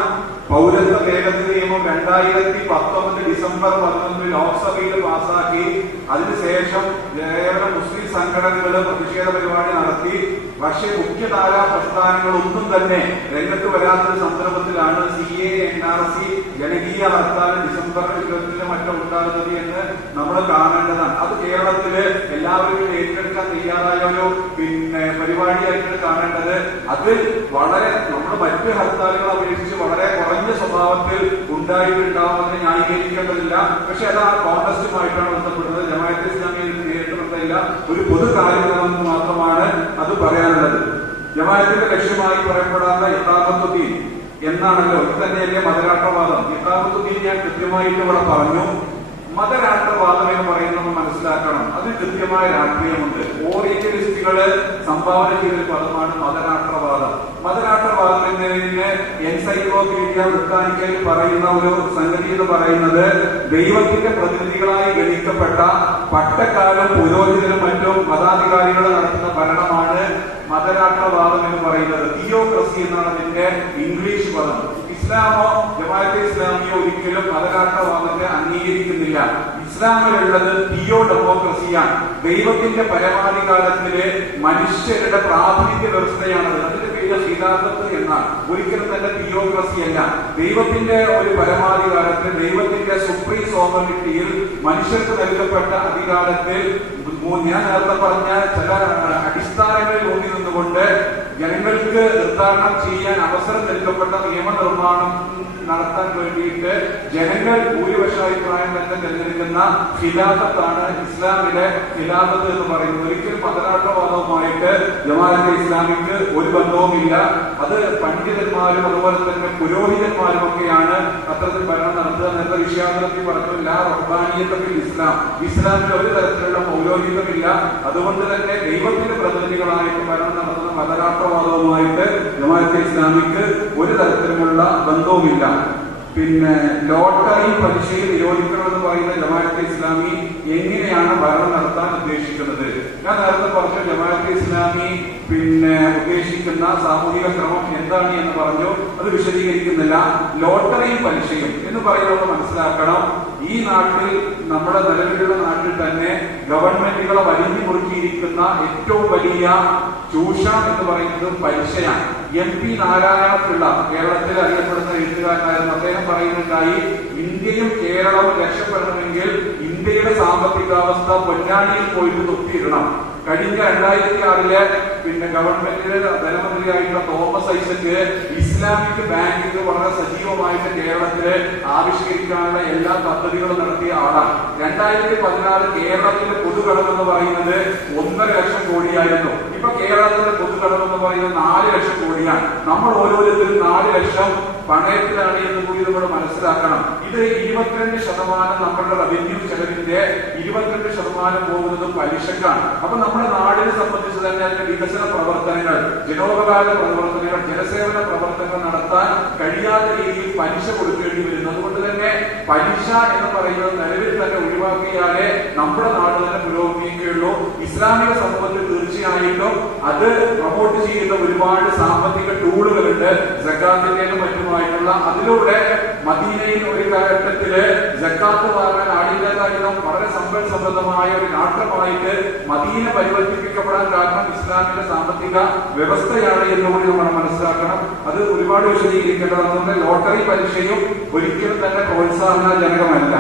പൗരത്വ ഭേദഗതി നിയമം 2019 ഡിസംബർ 11 ലോക്സഭയിൽ പാസാക്കി. അതിനുശേഷം കേവലം മുസ്ലിം സംഘടനകൾ പ്രതിഷേധ പരിപാടി നടത്തി. പക്ഷേ മുഖ്യധാരാ പ്രസ്ഥാനങ്ങളൊന്നും തന്നെ രംഗത്ത് വരാത്തൊരു സന്ദർഭത്തിലാണ് CA NRC ജനകീയ ഹർത്താൽ ഡിസംബർ 20 മറ്റോ ഉണ്ടാകുന്നത് എന്ന് നമ്മൾ കാണേണ്ടതാണ്. അത് കേരളത്തില് എല്ലാവരും ഏറ്റെടുക്കാൻ തയ്യാറായ ഒരു പരിപാടിയായിട്ടാണ് കാണേണ്ടത്. അതിൽ വളരെ നമ്മൾ മറ്റ് ഹർത്താലുകൾ അപേക്ഷിച്ച് വളരെ കുറഞ്ഞ സ്വഭാവത്തിൽ ഉണ്ടായിട്ടുണ്ടാവുമെന്ന് ന്യായീകരിക്കേണ്ടതില്ല. പക്ഷെ അത് ആ കോൺഗ്രസുമായിട്ടാണ് ബന്ധപ്പെടുന്നത്. ജമാഅത്തെ ഇസ്ലാമിയെ നേരിട്ട് ബന്ധമില്ല. ഒരു പൊതു കാര്യമെന്ന് മാത്രമാണ് അത് പറയാനുള്ളത്. ജമാഅത്തിന്റെ ലക്ഷ്യമായി പറയപ്പെടാത്ത ഇഖാമത്തുദ്ദീൻ എന്നാണല്ലോ. ഇത് തന്നെയല്ലേ മതരാഷ്ട്രവാദം? ഇഖാമത്തുദ്ദീൻ ഞാൻ കൃത്യമായിട്ട് ഇവിടെ പറഞ്ഞു. മതരാഷ്ട്രവാദം എന്ന് പറയുന്നത് മനസ്സിലാക്കണം. അതിന് കൃത്യമായ രാഷ്ട്രീയമുണ്ട്. ഓറിയന്റലിസ്റ്റുകള് സംഭാവന ചെയ്ത പദമാണ് മതരാഷ്ട്രവാദം. മതരാഷ്ട്രവാദം എന്നതിന് എൻസൈക്ലോപീഡിയ ബ്രിട്ടാനിക്കയിൽ പറയുന്ന ഒരു സംഗതി എന്ന് പറയുന്നത് ദൈവത്തിന്റെ പ്രതിനിധികളായി ഗണിക്കപ്പെട്ട പട്ടക്കാരും പുരോഹിതരും മറ്റും മതാധികാരികൾ നടത്തുന്ന ഭരണമാണ് മതരാഷ്ട്രവാദം എന്ന് പറയുന്നത്. തിയോക്രസി എന്നാണ് അതിന്റെ ഇംഗ്ലീഷ് പദം. ഇസ്ലാമോ ജമാഅത്തെ ഇസ്ലാമിയോ ഒരിക്കലും മതരാഷ്ട്രവാദത്തെ അംഗീകരിക്കുന്നില്ല. ഇസ്ലാമിലുള്ളത് തിയോ ഡെമോക്രസിയാണ്. ദൈവത്തിന്റെ പരമാധികാരത്തില് മനുഷ്യരുടെ പ്രാതിനിധ്യ വ്യവസ്ഥയാണത്. അതിന്റെ പേര് ഹിദാസത്ത് എന്നാണ്. ഒരിക്കലും തന്നെ തിയോക്രസി അല്ല. ദൈവത്തിന്റെ ഒരു പരമാധികാരത്തിൽ, ദൈവത്തിന്റെ സുപ്രീം സോവറിറ്റിയിൽ മനുഷ്യർക്ക് നൽകപ്പെട്ട അധികാരത്തിൽ ഞാൻ നേരത്തെ പറഞ്ഞ ചില അടിസ്ഥാനങ്ങളിൽ ഊന്നി നിന്നുകൊണ്ട് ജനങ്ങൾക്ക് നിർദ്ധാരണം ചെയ്യാൻ അവസരം നൽകപ്പെട്ട നിയമനിർമ്മാണം നടത്താൻ വേണ്ടിയിട്ട് ജനങ്ങൾ ഭൂരിപക്ഷ അഭിപ്രായം തന്നെ തിരഞ്ഞെടുക്കുന്ന ഖിലാഫത്താണ് ഇസ്ലാമിലെ ഖിലാഫത്ത് എന്ന് പറയുന്നത്. ഒരിക്കലും മതരാഷ്ട്രവാദവുമായിട്ട് ജമാഅത്തെ ഇസ്ലാമിക്ക് ഒരു ബന്ധവുമില്ല. അത് പണ്ഡിതന്മാരും അതുപോലെ തന്നെ പുരോഹിതന്മാരും ഒക്കെയാണ് അത്തരത്തിൽ ഭരണം നടത്തുക. നേരത്തെ വിഷയാന്തരത്തിൽ പറഞ്ഞില്ല റബ്ബാനിയത്തിൽ ഇസ്ലാമിൽ ഒരു തരത്തിലുള്ള പൗരോഹിതമില്ല. അതുകൊണ്ട് തന്നെ ദൈവത്തിന്റെ പ്രതിനിധികളായിട്ട് ഭരണം നടത്തുന്ന മതരാഷ്ട്രവാദവുമായിട്ട് ജമാഅത്തെ ഇസ്ലാമിക്ക് ഒരു തരത്തിലുമുള്ള ബന്ധവുമില്ല. പിന്നെ ലോട്ടറി പലിശയിൽ നിരോധിക്കണമെന്ന് പറയുന്ന ജമാഅത്തെ ഇസ്ലാമി എങ്ങനെയാണ് ഭരണം നടത്താൻ ഉദ്ദേശിക്കുന്നത്? ഞാൻ നേരത്തെ പറഞ്ഞ ജമാഅത്തെ ഇസ്ലാമി ഉദ്ദേശിക്കുന്ന സാമൂഹിക ക്രമം എന്താണ് എന്ന് പറഞ്ഞു. അത് വിശദീകരിക്കുന്നില്ല. ലോട്ടറിയും പലിശയും എന്ന് പറയുന്നത് മനസ്സിലാക്കണം. ഈ നാട്ടിൽ നമ്മുടെ നിലവിലുള്ള നാട്ടിൽ തന്നെ ഗവൺമെന്റുകളെ വലിഞ്ഞു മുറുക്കിയിരിക്കുന്ന ഏറ്റവും വലിയ ചൂഷണം എന്ന് പറയുന്നത് പലിശയാണ്. MP നാരായണപിള്ള കേരളത്തിൽ അറിയപ്പെടുന്ന എഴുത്തുകാരനായിരുന്നു. അദ്ദേഹം പറയുന്നുണ്ടായി, ഇന്ത്യയും കേരളവും രക്ഷപ്പെടണമെങ്കിൽ ഇന്ത്യയുടെ സാമ്പത്തികാവസ്ഥ പൊന്നാനിയിൽ പോയിട്ട് തൊട്ടിയിടണം. കഴിഞ്ഞ 2006 ഗവൺമെന്റിലെ ധനമന്ത്രിയായിട്ടുള്ള തോമസ് ഐസക്ക് ഇസ്ലാമിക് ബാങ്കിങ് വളരെ സജീവമായിട്ട് കേരളത്തില് ആവിഷ്കരിക്കാനുള്ള എല്ലാ പദ്ധതികളും നടത്തിയ ആളാണ്. 2016 കേരളത്തിന്റെ പൊതുകടം എന്ന് പറയുന്നത് 1.5 ലക്ഷം കോടിയായിരുന്നു. ഇപ്പൊ കേരളത്തിന്റെ പൊതുകടം എന്ന് പറയുന്നത് 4 ലക്ഷം കോടിയാണ്. നമ്മൾ ഓരോരുത്തരും 4 ലക്ഷം പണയത്തിലാണ് എന്ന് കൂടി നമ്മൾ മനസ്സിലാക്കണം. ഇത് 22% നമ്മളുടെ റവന്യൂ ചെലവിന്റെ 22% പോകുന്നത് പലിശക്കാണ്. അപ്പൊ നമ്മുടെ നാടിനെ സംബന്ധിച്ച് തന്നെ അതിന്റെ വികസന പ്രവർത്തനങ്ങൾ, ജനോപകാര പ്രവർത്തനങ്ങൾ, ജനസേവന പ്രവർത്തനങ്ങൾ നടത്താൻ കഴിയാത്ത രീതിയിൽ പലിശ കൊടുക്കേണ്ടി വരുന്നു. അതുകൊണ്ട് തന്നെ പലിശ എന്ന് പറയുന്നത് നിലവിൽ തന്നെ ഒഴിവാക്കിയാലേ നമ്മുടെ നാട് തന്നെ പുരോഗമിക്കുകയുള്ളൂ. ഇസ്ലാമിക സമൂഹത്തിൽ തീർച്ചയായിട്ടും അത് പ്രൊമോട്ട് ചെയ്യുന്ന ഒരുപാട് സാമ്പത്തിക ടൂളുകളുണ്ട്, സക്കാത്തിന്റെയും മറ്റുമായിട്ടുള്ള. അതിലൂടെ മദീനയിൽ ഒരു കാലഘട്ടത്തില് സക്കാത്ത് വാങ്ങാൻ ആളില്ലാതായിരുന്ന വളരെ സമ്പൽ സംബന്ധമായ ഒരു രാഷ്ട്രമായിട്ട് മദീന പരിവർത്തിപ്പിക്കപ്പെടാൻ കാരണം ഇസ്ലാമിന്റെ സാമ്പത്തിക വ്യവസ്ഥയാണ് എന്നുകൂടി നമ്മൾ മനസ്സിലാക്കണം. അത് ഒരുപാട് വിശദീകരിക്കേണ്ടതാണ്. ലോട്ടറി പലിശയും ഒരിക്കലും തന്നെ പ്രോത്സാഹനജനകമല്ല.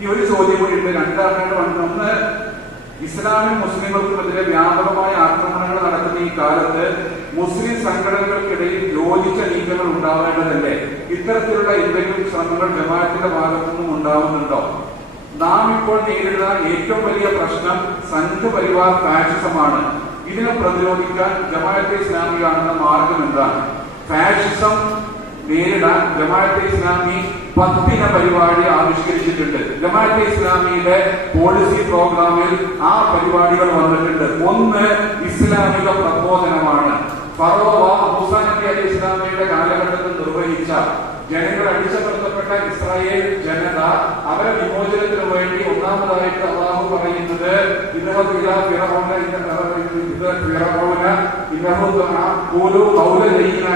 ഈ ഒരു ചോദ്യം കൂടി ഉണ്ട്. രണ്ടാണ്. ഒന്ന്, ഇസ്ലാമിക മുസ്ലിങ്ങൾക്കുമെതിരെ വ്യാപകമായ ആക്രമണങ്ങൾ നടക്കുന്ന ഈ കാലത്ത് മുസ്ലിം സംഘടനകൾക്കിടയിൽ യോജിച്ച നീക്കങ്ങൾ ഉണ്ടാവേണ്ടതല്ലേ? ഇത്തരത്തിലുള്ള എന്തെങ്കിലും ശ്രമങ്ങൾ ജമാഅത്തിന്റെ ഭാഗത്തുനിന്നും ഉണ്ടാവുന്നുണ്ടോ? നാം ഇപ്പോൾ നേരിടുന്ന ഏറ്റവും വലിയ പ്രശ്നം സംഘപരിവാർ ഫാഷിസമാണ്. ഇതിനെ പ്രതിരോധിക്കാൻ ജമാഅത്തെ ഇസ്ലാമി കാണുന്ന മാർഗം എന്താണ്? ഫാഷിസം നേരിടാൻ ജമാഅത്തെ ഇസ്ലാമി 10 പരിപാടി ആവിഷ്കരിച്ചിട്ടുണ്ട്. ജമാഅത്തെ ഇസ്ലാമിയുടെ പോളിസി പ്രോഗ്രാമിൽ ആ പരിപാടികൾ വന്നിട്ടുണ്ട്. ഒന്ന്, ഇസ്ലാമിക പ്രബോധനമാണ്. ഫറോവ മൂസാ നബി അലൈഹി ഇസ്ലാമിയുടെ കാലഘട്ടത്തിൽ നിർവഹിച്ച ജനങ്ങൾ അടിച്ചമർത്തപ്പെട്ട ഇസ്രായേൽ ജനത അവരെ വിമോചനത്തിന് വേണ്ടി ഒന്നാമതായിട്ട് അള്ളാഹു പറയുന്നത്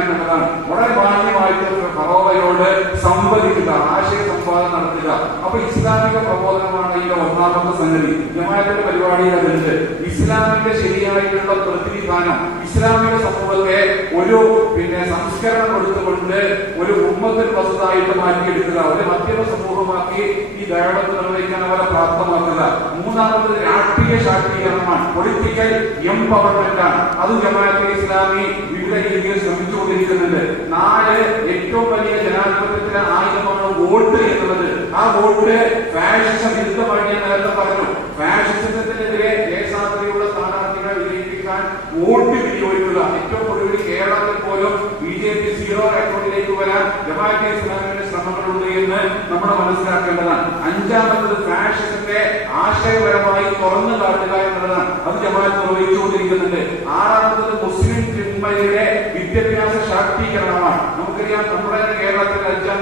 എന്നതാണ്. വളരെ മാന്യമായിട്ട് ഫറോവയോട് സംവദിക്കുക, ആശയ സംവാദം നടത്തുക. അപ്പൊ ഇസ്ലാമിക പ്രബോധനമാണ് ഇതിന്റെ ഒന്നാമത്തെ സംഗതി. ജമാഅത്തിന്റെ പരിപാടിയിൽ അതുണ്ട്. ഇസ്ലാമിന്റെ ശരിയായിട്ടുള്ള പ്രതിനിധാനം, ഇസ്ലാമിക സമൂഹത്തെ ഒരു സംസ്കരണം കൊടുത്തുകൊണ്ട് ഒരു ഉമ്മത്തിൽ വസ്തുതായിട്ട് മാറ്റിയെടുക്കുക, ഒരു മധ്യമ സമൂഹമാക്കി ഈ ദൈവത്തെ നിർവഹിക്കാൻ അവരെ പ്രാപ്തമാക്കുക. മൂന്നാമത് രാഷ്ട്രീയ ശാക്തീകരണമാണ്, പൊളിറ്റിക്കൽ എംപവർമെന്റ് ആണ്. അത് ജമാഅത്തെ ഇസ്ലാമി വിവിധ രീതിയിൽ ശ്രമിച്ചുകൊണ്ടിരിക്കുന്നുണ്ട്. 4, ഏറ്റവും വലിയ ജനാധിപത്യത്തിന് ആയുധമാണ് വോട്ട് എന്നുള്ളത്. ആ വോട്ട് ഫാഷിസം വിരുദ്ധമായി ഞാൻ നേരത്തെ പറഞ്ഞു. ഫാഷിസത്തിനെതിരെ ദേശാന്തരയുള്ള സ്ഥാനാർത്ഥികളെ വിജയിപ്പിക്കാൻ വോട്ട് വിനിയോഗിക്കുക. ഏറ്റവും ഒടുവിൽ കേരളത്തിൽ പോലും BJP 0 റെക്കോർഡിലേക്ക് വരാൻ ജമാഅത്തെ ഇസ്ലാമിന്റെ ശ്രമങ്ങളുണ്ട് എന്ന് നമ്മൾ മനസ്സിലാക്കേണ്ടതാണ്. 5ാമത്തത് ഫാഷിസത്തെ ആശയപരമായി തുറന്നു കാട്ടുക എന്നുള്ളതാണ്. അത് ജമാഅത്ത് നിർവഹിച്ചുകൊണ്ടിരിക്കുന്നുണ്ട്. 6ാമത്തത് മുസ്ലിം തിന്മയുടെ വിദ്യാഭ്യാസ ശാക്തീകരണമാണ്. നമുക്കറിയാം, നമ്മുടെ കേരളത്തിൽ 5ാം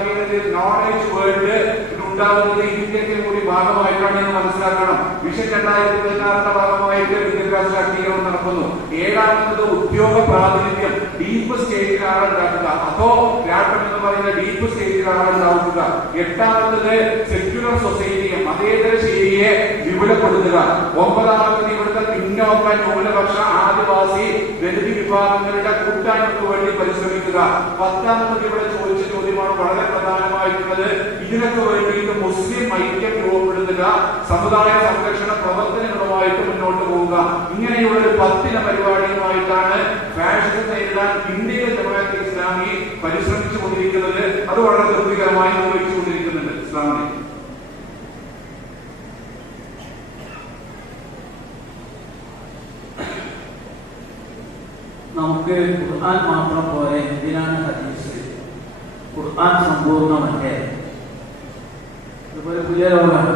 നോളേജ് വേൾഡ് ഉണ്ടാകുന്നത് ഇന്ത്യക്ക് കൂടി ഭാഗമായിട്ടാണ് എന്ന് മനസ്സിലാക്കണം. വിഷൻ 2016 ഭാഗമായിട്ട് വിദ്യാഭ്യാസ ശാക്തീകരണം നടക്കുന്നു. 7ാമത്തത് ഉദ്യോഗ പ്രാതിനിധ്യം, ഡീപ്പ് സ്റ്റേജിലാണ് ഉണ്ടാക്കുക. അതോ രാഷ്ട്രം എന്ന് പറയുന്ന ഡീപ്പ് സ്റ്റേജിലാണ് ഉണ്ടാവുക. 8ാമത്തത് സെക്യുലർ സൊസൈറ്റിയെ, മതേതര ശൈലിയെ വിപുലപ്പെടുത്തുക. 9ാമത്തത് ഇവിടുത്തെ പിന്നോക്ക ന്യൂനപക്ഷ ആദിവാസി ദളിത് വിഭാഗങ്ങളുടെ കൂട്ടായ്മക്ക് വേണ്ടി പരിശ്രമിക്കുക. 10ാമത്തത് ഇവിടെ ചോദിച്ച ചോദ്യമാണ് വളരെ പ്രധാനമായിട്ടുള്ളത്. ഇതിനൊക്കെ വേണ്ടിയിട്ട് മുസ്ലിം ഐക്യം രൂപപ്പെടുത്തുക, സമുദായ സംരക്ഷണ പ്രവർത്തനങ്ങളുമായിട്ട് മുന്നോട്ട് പോവുക. ഇങ്ങനെയുള്ള ഒരു 10 പരിപാടിയുമായിട്ടാണ് ഫാഷിസത്തെ നേരിടാൻ ഇന്ത്യയിലെ ജമാഅത്തെ ഇസ്ലാമി പരിശ്രമിച്ചുകൊണ്ടിരിക്കുന്നത് അത് വളരെ തൃപ്തികരമായി നിർവഹിച്ചുകൊണ്ടിരിക്കുന്നുണ്ട്. ഇസ്ലാമിനെ നമുക്ക് ഖുർആൻ മാത്രം പോലെ എന്തിനാണ് ഹദീസ്? ഖുർആൻ സമ്പൂർണ്ണമല്ലേ? അതുപോലെ പുതിയ ലോകമാണ്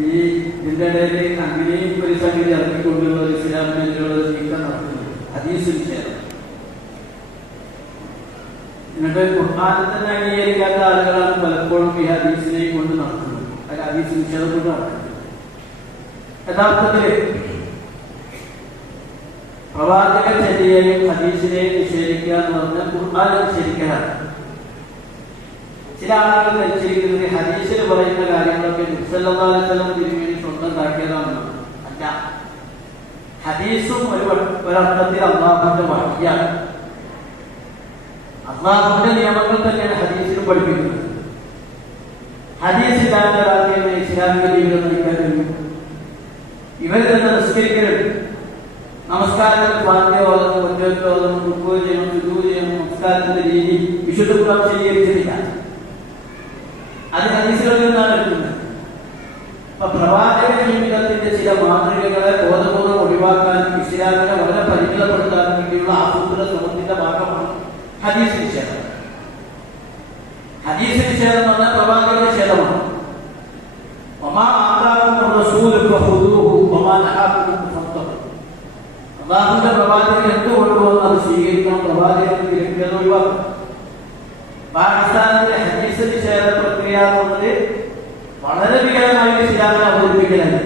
ഇതിന്റെ ഇടയിൽ അങ്ങനെയും ഒരു സംഗതി ഇറക്കിക്കൊണ്ടുള്ള ഇസ്ലാമിനുള്ള നീക്കം നടത്തുന്നത് ഹദീസ് വിഷയം. എന്നിട്ട് ഖുർആനെ തന്നെ അംഗീകരിക്കാത്ത ആളുകളാണ് പലപ്പോഴും ഈ ഹദീസിനെയും കൊണ്ട് നടത്തുന്നത്. അത് ഹദീസ് വിഷയം കൊണ്ട് നടക്കുന്നത്. യഥാർത്ഥത്തില് പ്രവാചക ചര്യയും ഹദീസിനെയും നിഷേധിക്കുക എന്ന് പറഞ്ഞാൽ ഖുർആനെ നിഷേധിക്കലാണ്. ചില ആളുകൾ ധരിച്ചിരിക്കുന്നത് ഹദീസിൽ പറയുന്ന കാര്യങ്ങളൊക്കെ സല്ലല്ലാഹു അലൈഹി വസല്ലം തിരുമേനി സ്വന്തം ഉണ്ടാക്കിയതാണെന്നാണ്. അല്ല, ഹദീസും ഒരർത്ഥത്തിൽ അള്ളാഹുവിന്റെ വഹിയാണ്. അള്ളാഹുവിന്റെ നിയമങ്ങൾ തന്നെയാണ് ഹദീസിലും പഠിപ്പിക്കുന്നത്. ഹദീസ് ഇല്ലാത്ത ഒരാൾക്ക് ഇസ്ലാമിക ജീവിതം നയിക്കാൻ കഴിയും. ഇവർ തന്നെ നിസ്കരിക്കരുത്. നമസ്കാരത്തിൽ പാഠ്യോദനം, ഒറ്റോദനം, റുക്കൂ ചെയ്യണം, സുജൂദ് ചെയ്യണം. നമസ്കാരത്തിന്റെ രീതി വിശുദ്ധ ഖുർആൻ സ്വീകരിച്ചിട്ടില്ല. അത് ഹദീസുകളിൽ നിന്നാണ് എടുക്കുന്നത്. അപ്പൊ പ്രവാചക ജീവിതത്തിന്റെ ചില മാതൃകകളെ ബോധപൂർവ്വം ഒഴിവാക്കാനും ഇസ്ലാമിനെ വളരെ പരിമിതപ്പെടുത്താനും വേണ്ടിയുള്ള ആസൂത്രണ ശ്രമത്തിന്റെ ഭാഗമാണ് ഹദീസ് നിഷേധം. ഹദീസ് നിഷേധം എന്ന് പറഞ്ഞാൽ പ്രവാചക നിഷേധമാണ്. അള്ളാഹുവിന്റെ പ്രവാചകൻ എന്ത് കൊണ്ടുവന്ന് അത് സ്വീകരിക്കണം, പ്രവാചകൻ വിലക്കിയത് ഒഴിവാക്കണം. പാകിസ്ഥാനിലെ ഹദീസ് നിഷേധ പ്രക്രിയ എന്നുള്ളത് വളരെ വികലമായ ഇസ്ലാമിനെ അവതരിപ്പിക്കലാണ്.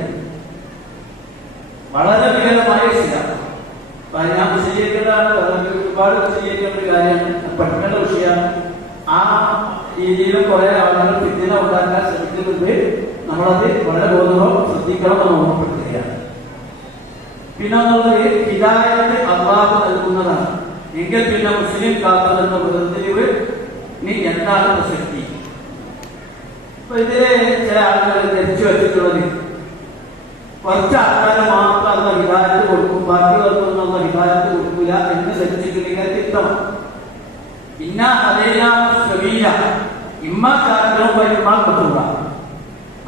വളരെ വികലമായ ഇസ്ലാം ഞാൻ വിശദീകരിക്കേണ്ടതാണ്. ഒരുപാട് വിശദീകരിക്കേണ്ട കാര്യമാണ്, പഠിക്കേണ്ട വിഷയമാണ്. ആ രീതിയിലും കുറെ ആളുകൾ ഫിത്ന ഉണ്ടാക്കാൻ ശ്രമിക്കുന്നുണ്ട്. നമ്മളത് വളരെ ബോധപൂർവ്വം ശ്രദ്ധിക്കണം എന്ന് ഓർമ്മപ്പെടുത്തുകയാണ്. പിന്നെ എന്നുള്ളത് ഹിദായത്ത് അള്ളാഹു നൽകുന്നതാണ്. എങ്കിൽ പിന്നെ മുസ്ലിം കാഫിർ എന്ന വേർതിരിവ് ഇനി എന്താണ് പ്രസക്തി? അപ്പൊ ഇതില് ചില ആളുകൾ ധരിച്ചു വെച്ചിട്ടുള്ളത് കുറച്ച് ആൾക്കാരെ മാത്രം അല്ല ഹിദായത്ത് കൊടുക്കും, ബാക്കിയുള്ളവർക്കൊന്നും ഹിദായത്ത് കൊടുക്കില്ല എന്ന് ധരിച്ചിട്ടുണ്ടെങ്കിൽ തിട്ടമാണ്. പിന്നെ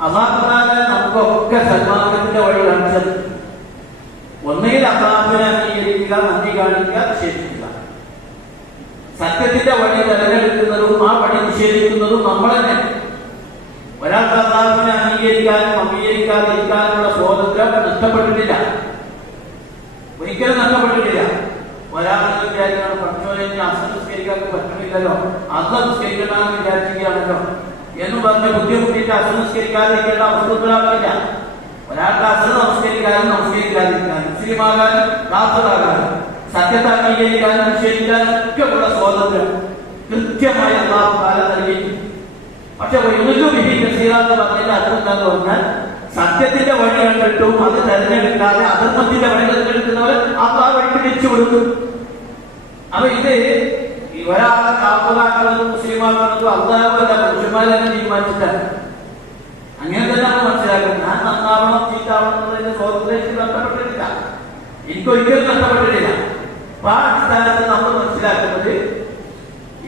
അള്ളാഹുവിനെ നമുക്കൊക്കെ സന്മാർഗത്തിന്റെ വഴി കാണിച്ചത് ഒന്നുകിൽ അള്ളാഹുവിനെ അംഗീകരിക്കുക, നന്ദി കാണിക്കുക, നിഷേധിക്കുക. സത്യത്തിന്റെ വഴി തിരഞ്ഞെടുക്കുന്നതും ആ വഴി നിഷേധിക്കുന്നതും നമ്മൾ തന്നെ. ഒരാൾക്ക് അള്ളാഹുവിനെ അംഗീകരിക്കാനും അംഗീകരിക്കാതിരിക്കാനുള്ള സ്വാതന്ത്ര്യം നഷ്ടപ്പെട്ടിട്ടില്ല, ഒരിക്കലും നഷ്ടപ്പെട്ടിട്ടില്ല. ഒരാളെ വിചാരിക്കണം പഠിച്ചോനെ അസർ നിസ്കരിക്കാൻ പറ്റുന്നില്ലല്ലോ, അസർ നിസ്കരിക്കണമെന്ന് വിചാരിക്കുകയാണല്ലോ എന്ന് പറഞ്ഞ് ബുദ്ധിമുട്ടിയിട്ട് അസർ നിസ്കരിക്കാതിരിക്കേണ്ട അവസ്ഥകളാകില്ല. ഒരാൾക്ക് അസർ നമസ്കരിക്കാനും നമസ്കരിക്കാതിരിക്കാനും മുസ്ലിമാകാനും കാഫിറാകാനും സത്യത്തെ അംഗീകരിക്കാനും നിഷേധിക്കാനും ഒക്കെയുള്ള സ്വാതന്ത്ര്യം കൃത്യമായി അള്ളാഹു തആല നൽകി. പക്ഷെ എന്ന് പറഞ്ഞതിന്റെ അർത്ഥം എന്താന്ന് പറഞ്ഞാൽ സത്യത്തിന്റെ വഴി കണ്ടിട്ടും അത് തെരഞ്ഞെടുക്കാതെ അധർമ്മത്തിന്റെ വഴി തെരഞ്ഞെടുക്കുന്നവർ അള്ളാഹു വഴിക്ക് തിരിച്ചു കൊടുക്കും. അപ്പൊ ഇത് ഒരാളെ കാഫിറാക്കുന്നതും മുസ്ലിമാക്കുന്നതും അള്ളാഹുവല്ല പുരുഷന്മാർ തന്നെ തീരുമാനിച്ചിട്ടാണ്. അങ്ങനെ തന്നെ നമ്മൾ മനസ്സിലാക്കും. ഞാൻ നന്നാവണം ചീത്താവണം എന്നതിന്റെ സ്വാതന്ത്ര്യത്തിൽ നഷ്ടപ്പെട്ടിട്ടില്ല, എനിക്കൊരിക്കലും നഷ്ടപ്പെട്ടിട്ടില്ല. അപ്പൊ ആ അടിസ്ഥാനത്തിൽ നമ്മൾ മനസ്സിലാക്കുന്നത്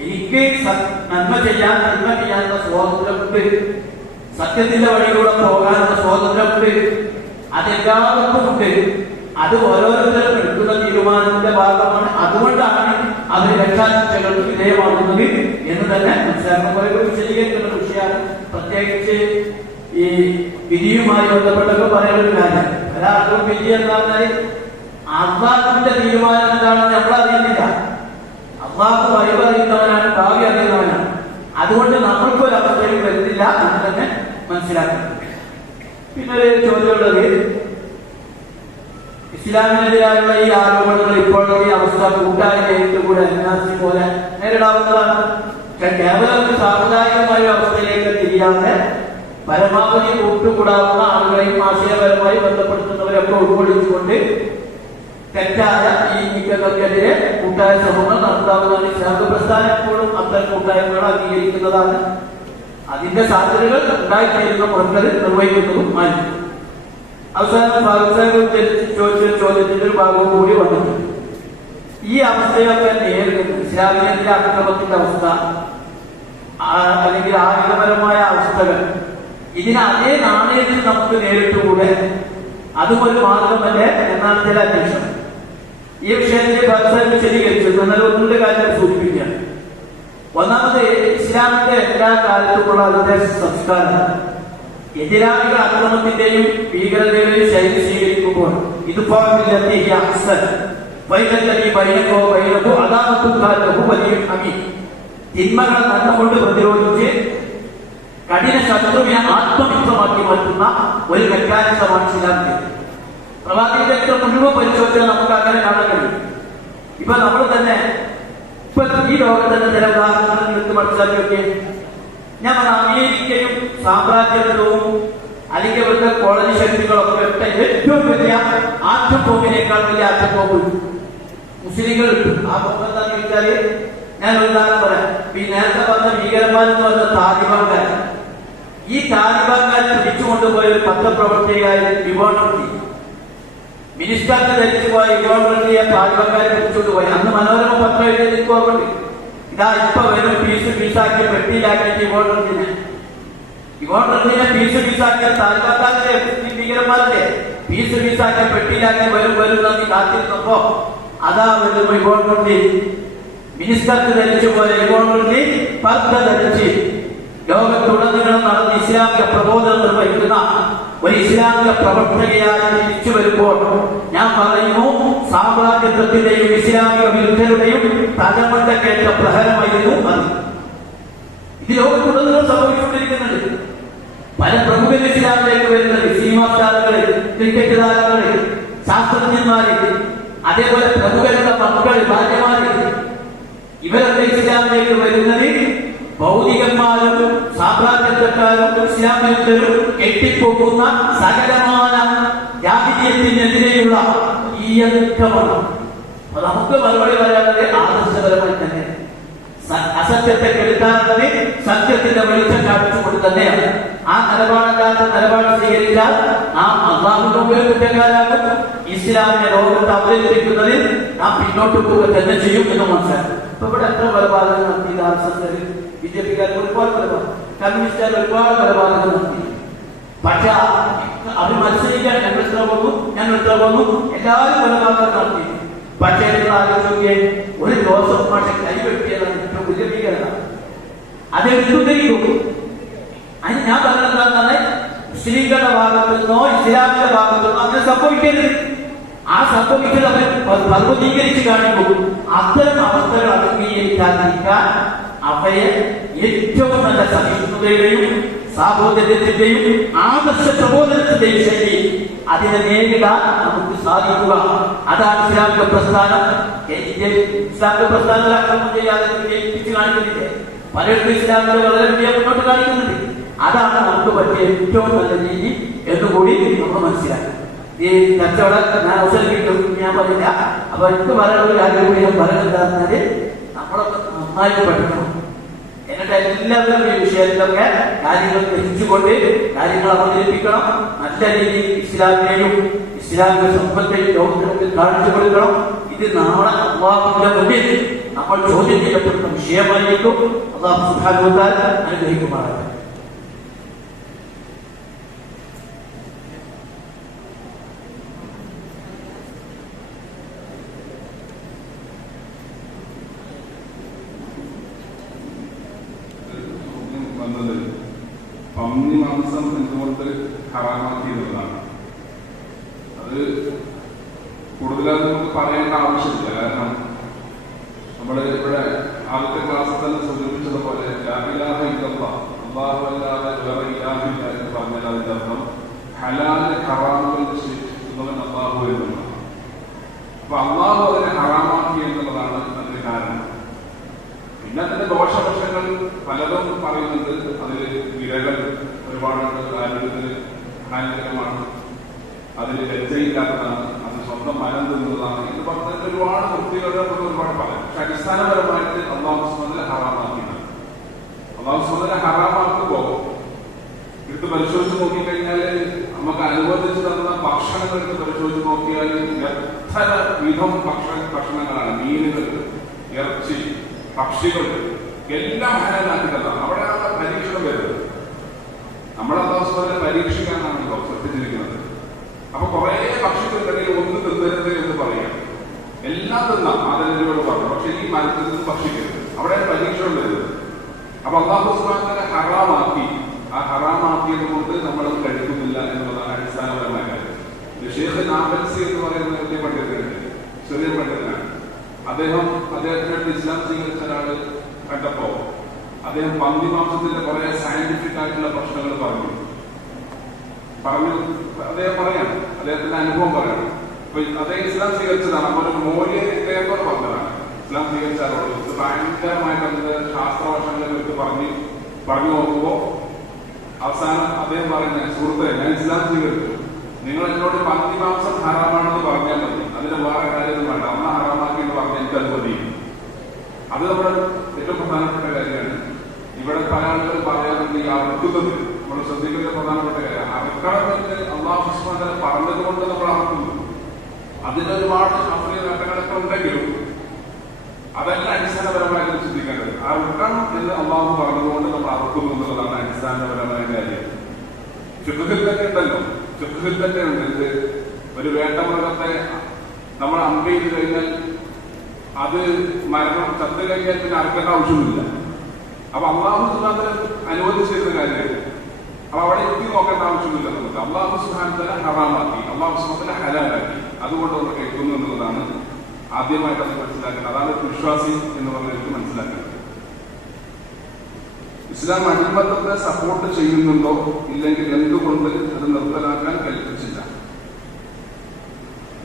എനിക്ക് നന്മ ചെയ്യാനുള്ള സ്വാതന്ത്ര്യമുണ്ട്, സത്യത്തിന്റെ വഴിയിലൂടെ പോകാനുള്ള സ്വാതന്ത്ര്യമുണ്ട്, അതെല്ലാവർക്കും ഉണ്ട്. അത് ഓരോരുത്തരും എടുക്കുന്ന തീരുമാനത്തിന്റെ ഭാഗമാണ്. അതുകൊണ്ടാണ് അവർ രക്ഷാശിക്ഷകൾക്ക് വിധേയമാകുന്നത് എന്ന് തന്നെ മനസ്സിലാക്കാൻ വിശദീകരിക്കുന്ന വിഷയമാണ്. പ്രത്യേകിച്ച് ഈ വിധിയുമായി ബന്ധപ്പെട്ടൊക്കെ പറയുന്ന ഒരു കാര്യം. ഒരാൾക്കും വിധി എന്ന് പറഞ്ഞാൽ അള്ളാഹുവിന്റെ തീരുമാനം എന്താണെന്ന് നമ്മൾ അറിയുന്നില്ല. അള്ളാഹു വഴി പറയുന്നവനാണ്, ഭാവി അറിയുന്നവനാണ്. അതുകൊണ്ട് നമ്മൾക്കൊരവസ്ഥയും വരുന്നില്ല എന്ന് തന്നെ മനസ്സിലാക്കുന്നത്. പിന്നെ ഒരു ചോദ്യമുള്ളത്, ഇസ്ലാമിനെതിരായുള്ള ഈ ആരോപണങ്ങൾ ഇപ്പോഴത്തെ ഈ അവസ്ഥ കൂട്ടായ കൂടെ അന്യാസി പോലെ നേരിടാവുന്നതാണ്. കേവലം ഒരു സാമുദായികമായ അവസ്ഥയിലേക്ക് തിരിയാതെ പരമാവധി കൂട്ടുകൂടാവുന്ന ആളുകളെയും ആശയപരമായി ബന്ധപ്പെടുത്തുന്നവരൊക്കെ ഉൾക്കൊള്ളിച്ചുകൊണ്ട് തെറ്റായ ഈ നീക്കങ്ങൾക്കെതിരെ കൂട്ടായ ശ്രമങ്ങൾ നടത്താവുന്നതാണ്. ഇസ്ലാമിക പ്രസ്ഥാനം എപ്പോഴും അത്തരം കൂട്ടായ്മകൾ അംഗീകരിക്കുന്നതാണ്. അതിന്റെ സാധ്യതകൾ ഉണ്ടായിത്തീരുന്ന മുൻകരുതൽ നിർവഹിക്കുന്നതും ആയിരിക്കും. അവസാനം ചോദിച്ച ചോദ്യത്തിന്റെ ഒരു ഭാഗവും കൂടി വന്നിട്ടുണ്ട്. ഈ അവസ്ഥയൊക്കെ നേരിടുന്നു. ഇസ്ലാമിനെതിരെ അക്രമത്തിന്റെ അവസ്ഥ, അല്ലെങ്കിൽ ആയുധപരമായ അവസ്ഥകൾ, ഇതിന് അതേ നാണയത്തിൽ നമുക്ക് നേരിട്ടുകൂടെ? അതും ഒരു മാർഗമല്ലേ എന്നാണ് ചില അന്വേഷണം. ഈ വിഷയത്തെ പ്രൊഫസർ വിശദീകരിച്ചു. എന്നാൽ ഒന്നുകൂടെ കാര്യം സൂചിപ്പിക്കുകയാണ്. ഒന്നാമത്, ഇസ്ലാമിന്റെ എല്ലാ കാലത്തുമുള്ള അതിന്റെ സംസ്കാരം എതിരാളിക അക്രമത്തിന്റെയും ഭീകരതയുടെയും ശൈലി സ്വീകരിക്കുമ്പോൾ ഇത് തിന്മകളെ നന്മകൊണ്ട് പ്രതിരോധിച്ച് കഠിന ശത്രുവിനെ ആത്മമിത്രമാക്കി മാറ്റുന്ന ഒരു മെക്കാനിസമാണ് ഇസ്ലാമിന്റെ. പ്രവാചകന്റെ മുഴുവൻ പരിശോധിച്ചാൽ നമുക്ക് അങ്ങനെ കാണാൻ കഴിയും. ഇപ്പൊ നമ്മൾ തന്നെ ഇപ്പൊ ഈ ലോകത്തിന്റെ ചില ഉദാഹരണങ്ങൾ എടുത്ത് മനസ്സിലാക്കി നോക്കിയേ. ഞാൻ പറഞ്ഞ അമേരിക്കയും സാമ്രാജ്യത്വവും അല്ലെങ്കിൽ ഇവിടുത്തെ കോളനി ശക്തികളൊക്കെ ഇട്ട ഏറ്റവും വലിയ ആറ്റം ബോംബിനേക്കാൾ വലിയ ആറ്റം ബോംബ് മുസ്ലിങ്ങൾ കിട്ടും. ആ ബോംബ് എന്താന്ന് ചോദിച്ചാല്, ഞാൻ ഒരു ഉദാഹരണം പറയാം. ഈ നേരത്തെ പറഞ്ഞ ഭീകരന്മാരെന്ന് പറഞ്ഞ താലിബാൻകാർ, ഈ താലിബാൻകാർ പിടിച്ചുകൊണ്ടുപോയ ഒരു പത്രപ്രവർത്തകയായ യുവാണി, മിനിസ്റ്റാർക്ക് ധരിച്ചു പോയ യുവാണിയെ താലിബാൻകാരെ പിടിച്ചുകൊണ്ടുപോയി. അന്ന് മനോരമ പത്രം എഴുതി ഓർമ്മ. ഇതാ ഇപ്പൊ വരും പീസാക്കി പെട്ടിയിലാക്കിയിട്ട് ഇവോണ്ടിനെ പീസാക്കിയ താലിബാൻകാരുടെ ഭീകരന്മാരുടെ പീസാക്കിയ പെട്ടിയിലാക്കി വരും എന്ന് കാത്തിരുന്നപ്പോ അതാ വരുമ്പോ ഇവോണ്ടി മിനിസ്റ്റർക്ക് ധരിച്ചു പോയ ഇവോണ്ടി പർദ്ദ ധരിച്ച് ലോകത്തുടനീളം നടന്ന് ഇസ്ലാമിക പ്രബോധനം നിർവഹിക്കുന്ന ഒരു ഇസ്ലാമിക പ്രവർത്തകയായി തിരിച്ചു വരുമ്പോൾ ഞാൻ പറയുന്നു, സാമ്രാജ്യത്വത്തിന്റെയും ഇസ്ലാമിക വിരുദ്ധരുടെയും തലമുണ്ടക്കേറ്റ പ്രഹരമായിരുന്നു അത്. ഇത് ലോകത്തുടനീളം സംഭവിച്ചുകൊണ്ടിരിക്കുന്നുണ്ട്. പല പ്രമുഖ ഇസ്ലാമിലേക്ക് വരുന്നത് സിനിമാ താരങ്ങള്, ക്രിക്കറ്റ് താരങ്ങള്, ശാസ്ത്രജ്ഞന്മാര്, അതേപോലെ പ്രമുഖരുടെ മക്കള്, ഭാര്യമാര്, ഇവരൊക്കെ ഇസ്ലാമിലേക്ക് വരുന്നത് ഭൗതികന്മാരും സാമ്രാജ്യത്വക്കാരും ഇസ്ലാമിലും കെട്ടിപ്പോകുന്ന സകലമായ ജാതിയത്തിനെതിരെയുള്ള ഈ യുദ്ധമാണ്. അപ്പൊ നമുക്ക് മറുപടി പറയാതെ ആദർശപരമായി തന്നെ അസത്യത്തെ കെടുത്താനുള്ളത് സത്യത്തിന്റെ വെളിച്ചം കാണിച്ചുകൊണ്ട് തന്നെയാണ്. ആ നിലപാടല്ലാത്ത നിലപാട് സ്വീകരിച്ചാൽ നാം അള്ളാഹുവിന്റെ മുമ്പിൽ കുറ്റക്കാരാകും. ഇസ്ലാമിനെ ലോകത്ത് അവതരിപ്പിക്കുന്നതിൽ നാം പിന്നോട്ട് പോവുക തന്നെ ചെയ്യും എന്ന് മനസ്സിലാക്കും. ഇപ്പൊ ഇവിടെ എത്ര കൊലപാതകം നടത്തി? ആർഎസ്എസ്, ബിജെപിക്കാർ ഒരുപാട് കൊലപാതകം, കമ്മ്യൂണിസ്റ്റുകാർ ഒരുപാട് കൊലപാതകം നടത്തി. പക്ഷെ അവർ മത്സരിക്കാൻ ഞങ്ങൾ എത്ര പോകുന്നു, എല്ലാവരും കൊലപാതകം നടത്തി. പക്ഷേ ആലോചിക്കെ ഒരു ജോസഫ് മാഷെ കൈവെട്ടിയതാണ് ഏറ്റവും വലിയ ഭീകരത. അത് എന്തും അതിന് ഞാൻ പറഞ്ഞെന്താണെന്ന്, മുസ്ലിങ്ങളുടെ ഭാഗത്തു നിന്നോ ഇസ്ലാമിന്റെ ഭാഗത്തു നിന്നോ അങ്ങനെ സംഭവിക്കരുത്. ആ സംഭവിക്കൽ അവർ പർവ്വതീകരിച്ച് കാണിക്കും. അത്തരം അവസ്ഥകൾ അഭിമുഖീകരിക്കാതിരിക്കാൻ അവയെ ഏറ്റവും നല്ല സഹിഷ്ണുതയുടെയും സാഹോദര്യത്തിന്റെയും ആദർശ പ്രബോധനത്തിന്റെയും ശൈലി അതിനെ നേരിടാൻ നമുക്ക് സാധിക്കുക. അതാണ് ഇസ്ലാമിക പ്രസ്ഥാനം. ഇസ്ലാമിക പ്രസ്ഥാനം അക്രമം ചെയ്യാതെ ജയിപ്പിച്ച് കാണിക്കുന്നില്ലേ? പലർക്കും ഇസ്ലാമിക വളരെ വലിയ മുന്നോട്ട് കാണിക്കുന്നുണ്ട്. അതാണ് നമുക്ക് പറ്റിയ ഏറ്റവും നല്ല രീതി എന്നുകൂടി നമ്മൾ മനസ്സിലാക്കും. ഈ കച്ചവടം ഞാൻ അവസരം ഞാൻ പറഞ്ഞില്ല. അപ്പൊ എനിക്ക് പറയാനുള്ള കാര്യം കൂടി ഞാൻ പറയുന്നതെന്ന് നമ്മളൊക്കെ നന്നായി പഠിക്കണം. എന്നിട്ട് എല്ലാവരും ഈ വിഷയത്തിലൊക്കെ കാര്യങ്ങൾ ഗ്രഹിച്ചുകൊണ്ട് കാര്യങ്ങൾ അവതരിപ്പിക്കണം. നല്ല രീതിയിൽ ഇസ്ലാമിനെയും ഇസ്ലാമിക സമ്പത്തെയും ലോകത്തിന് കാണിച്ചു കൊടുക്കണം. ഇത് നാളെ അള്ളാഹുവിന്റെ മുന്നിൽ നമ്മൾ ചോദ്യം ചെയ്യപ്പെടുന്ന വിഷയമായിരിക്കും. അള്ളാഹു സുബ്ഹാനഹു വ തആല അനുഗ്രഹിക്കുമാറാകട്ടെ. പന്നി മാംസം എന്തുകൊണ്ട് ഹറാമാക്കി എന്നുള്ളതാണ്. അത് കൂടുതലായി നമുക്ക് പറയേണ്ട ആവശ്യമില്ല. കാരണം നമ്മൾ ഇവിടെ ആദ്യത്തെ ക്ലാസ്സിൽ തന്നെ സൂചിപ്പിച്ചതുപോലെ അള്ളാഹു അല്ലാതെ വേറെ ഇലാഹില്ല എന്ന് പറഞ്ഞാൽ അതിന്റെ അർത്ഥം ഹലാല് ഹറാമുകൾ നിശ്ചയിക്കുന്നവൻ അള്ളാഹു എന്നുള്ളതാണ്. അപ്പൊ അള്ളാഹു അതിനെ ഹറാമാക്കി എന്നുള്ളതാണ് അതിന് കാരണം. പിന്നെ അതിന്റെ ദോഷവശങ്ങൾ പലതും പറയുന്നുണ്ട്. അതിൽ വിരകൾ ഒരുപാടുണ്ട്, ആരോഗ്യത്തിന് ഹാനികരമാണ്, അതിൽ ലജ്ജയില്ലാത്തതാണ്, അത് സ്വന്തം മനം തിന്നതാണ് എന്ന് പറഞ്ഞതിൽ ഒരുപാട് വൃത്തികളുടെ ഒരുപാട് പറയാം. പക്ഷെ അടിസ്ഥാനപരമായിട്ട് അള്ളാഹു സുബ്ഹാനഹു ഹറാമാക്കിയതാണ്. അള്ളാഹു സുബ്ഹാനഹു ഹറാമാക്കുമ്പോ എടുത്ത് പരിശോധിച്ച് നോക്കിക്കഴിഞ്ഞാൽ നമുക്ക് അനുവദിച്ചു തന്ന ഭക്ഷണങ്ങൾ എടുത്ത് പരിശോധിച്ച് നോക്കിയാൽ എത്ര വിധം ഭക്ഷണങ്ങളാണ്. മീൻ ഇറച്ചി, പക്ഷികൾ എല്ലാം ഹലാലാക്കിയതാണ്. അവിടെയാണ് പരീക്ഷണം വരുന്നത്. നമ്മളെ അവസ്ഥയെ പരീക്ഷിക്കാനാണല്ലോ ശ്രദ്ധിച്ചിരിക്കുന്നത്. അപ്പൊ കുറെ പക്ഷികൾക്കിടയിൽ ഒന്ന് തിന്നരുത് എന്ന് പറയാം. എല്ലാം തിന്നാം, ആദരവിനോട് പറഞ്ഞു, പക്ഷെ ഈ മരത്തിൽ നിന്ന് ഭക്ഷിക്കരുത്. അവിടെ പരീക്ഷണം വരുന്നത്. അപ്പൊ അല്ലാഹു സുബ്ഹാനഹു വ തആല ഹറാമാക്കി. ആ ഹറാമാക്കിയത് കൊണ്ട് നമ്മളത് കഴിക്കുന്നില്ല എന്നുള്ളതാണ് അടിസ്ഥാനപരമായ കാര്യം. ഷെയ്ഖ് നാബൽസി എന്ന് പറയുന്ന വലിയ പണ്ഡിതനുണ്ട്, ചെറിയ പണ്ഡിതനാണ്. അദ്ദേഹത്തിനടുത്ത് ഇസ്ലാം സ്വീകരിച്ച ഒരാള് കണ്ടപ്പോ അദ്ദേഹം പന്നിമാംസത്തിന്റെ കുറെ സയന്റിഫിക് ആയിട്ടുള്ള പ്രശ്നങ്ങൾ പറഞ്ഞു. അദ്ദേഹം പറയാം, അദ്ദേഹത്തിന്റെ അനുഭവം പറയണം. അപ്പൊ അദ്ദേഹം ഇസ്ലാം സ്വീകരിച്ചതാണ്. അപ്പൊ ഒരു മൂല്യത്തോട് പറഞ്ഞതാണ് ഇസ്ലാം സ്വീകരിച്ചാലോട്. ഇത് ഭയങ്കരമായിട്ട് അതിന്റെ ശാസ്ത്രവശങ്ങളിലേക്ക് പറഞ്ഞു നോക്കുമ്പോ അവസാനം അദ്ദേഹം പറയുന്നത്, സുഹൃത്തെ, ഞാൻ ഇസ്ലാം സ്വീകരിച്ചു, നിങ്ങൾ എന്നോട് പന്നിമാംസം ഹറാമാണെന്ന് പറഞ്ഞാൽ മതി, അതിന് വേറെ കാര്യമൊന്നും വേണ്ട, അമ്മ ഹറാമാക്കി എന്ന് പറഞ്ഞാൽ എനിക്ക് അത് മതി. അത് നമ്മുടെ ഏറ്റവും പ്രധാനപ്പെട്ട കാര്യമാണ്. ഇവിടെ പല ആളുകൾ പറയാറുണ്ട് ഈ അറുക്കുന്നത് നമ്മൾ ശ്രദ്ധിക്കുന്ന പ്രധാനപ്പെട്ട കാര്യം. അറുക്കണമെന്ന് അല്ലാഹു സുബ്ഹാനഹു വ തആല പറഞ്ഞതുകൊണ്ട് നമ്മൾ അറുക്കുന്നു. അതിന് ഒരുപാട് ശാസ്ത്രീയ നേട്ടങ്ങളൊക്കെ ഉണ്ടെങ്കിലും അതല്ല അടിസ്ഥാനപരമായിട്ട് ചിന്തിക്കേണ്ടത്. അറുക്കണം എന്ന് അല്ലാഹു പറഞ്ഞതുകൊണ്ട് നമ്മൾ അറുക്കുന്നു എന്നുള്ളതാണ് അടിസ്ഥാനപരമായ കാര്യം. ഫിഖ്ഹിൽ തന്നെ ഉണ്ടല്ലോ, ഫിഖ്ഹിൽ തന്നെ ഉണ്ട്. ഇത് ഒരു വേട്ടമൃഗത്തെ നമ്മൾ അമ്പ് ചെയ്ത് കഴിഞ്ഞാൽ അത് മരണം ചത്തു കഴിഞ്ഞാൽ പിന്നെ അറുക്കേണ്ട ആവശ്യമില്ല. അപ്പൊ അല്ലാഹു സുബ്ഹാനഹു വ തആല അനുവദിച്ചിരുന്ന കാര്യമാണ്. അപ്പൊ അവിടെ എത്തി നോക്കേണ്ട ആവശ്യമില്ല. നമുക്ക് അല്ലാഹു സുബ്ഹാനഹു വ തആല ഹറാമാക്കി, അല്ലാഹു സുബ്ഹാനഹു വ തആല ഹലാലാക്കി, അതുകൊണ്ട് നമ്മൾ കഴിക്കുന്നു എന്നുള്ളതാണ് ആദ്യമായിട്ട് അത് മനസ്സിലാക്കുന്നത്. അതാണ് വിശ്വാസി എന്ന് പറഞ്ഞിട്ട് മനസ്സിലാക്കുന്നത്. ഇസ്ലാം അടിമത്തത്തെ സപ്പോർട്ട് ചെയ്യുന്നുണ്ടോ ഇല്ലെങ്കിൽ എന്തുകൊണ്ട് അത് നിർത്തലാക്കാൻ കൽപ്പിച്ചില്ല?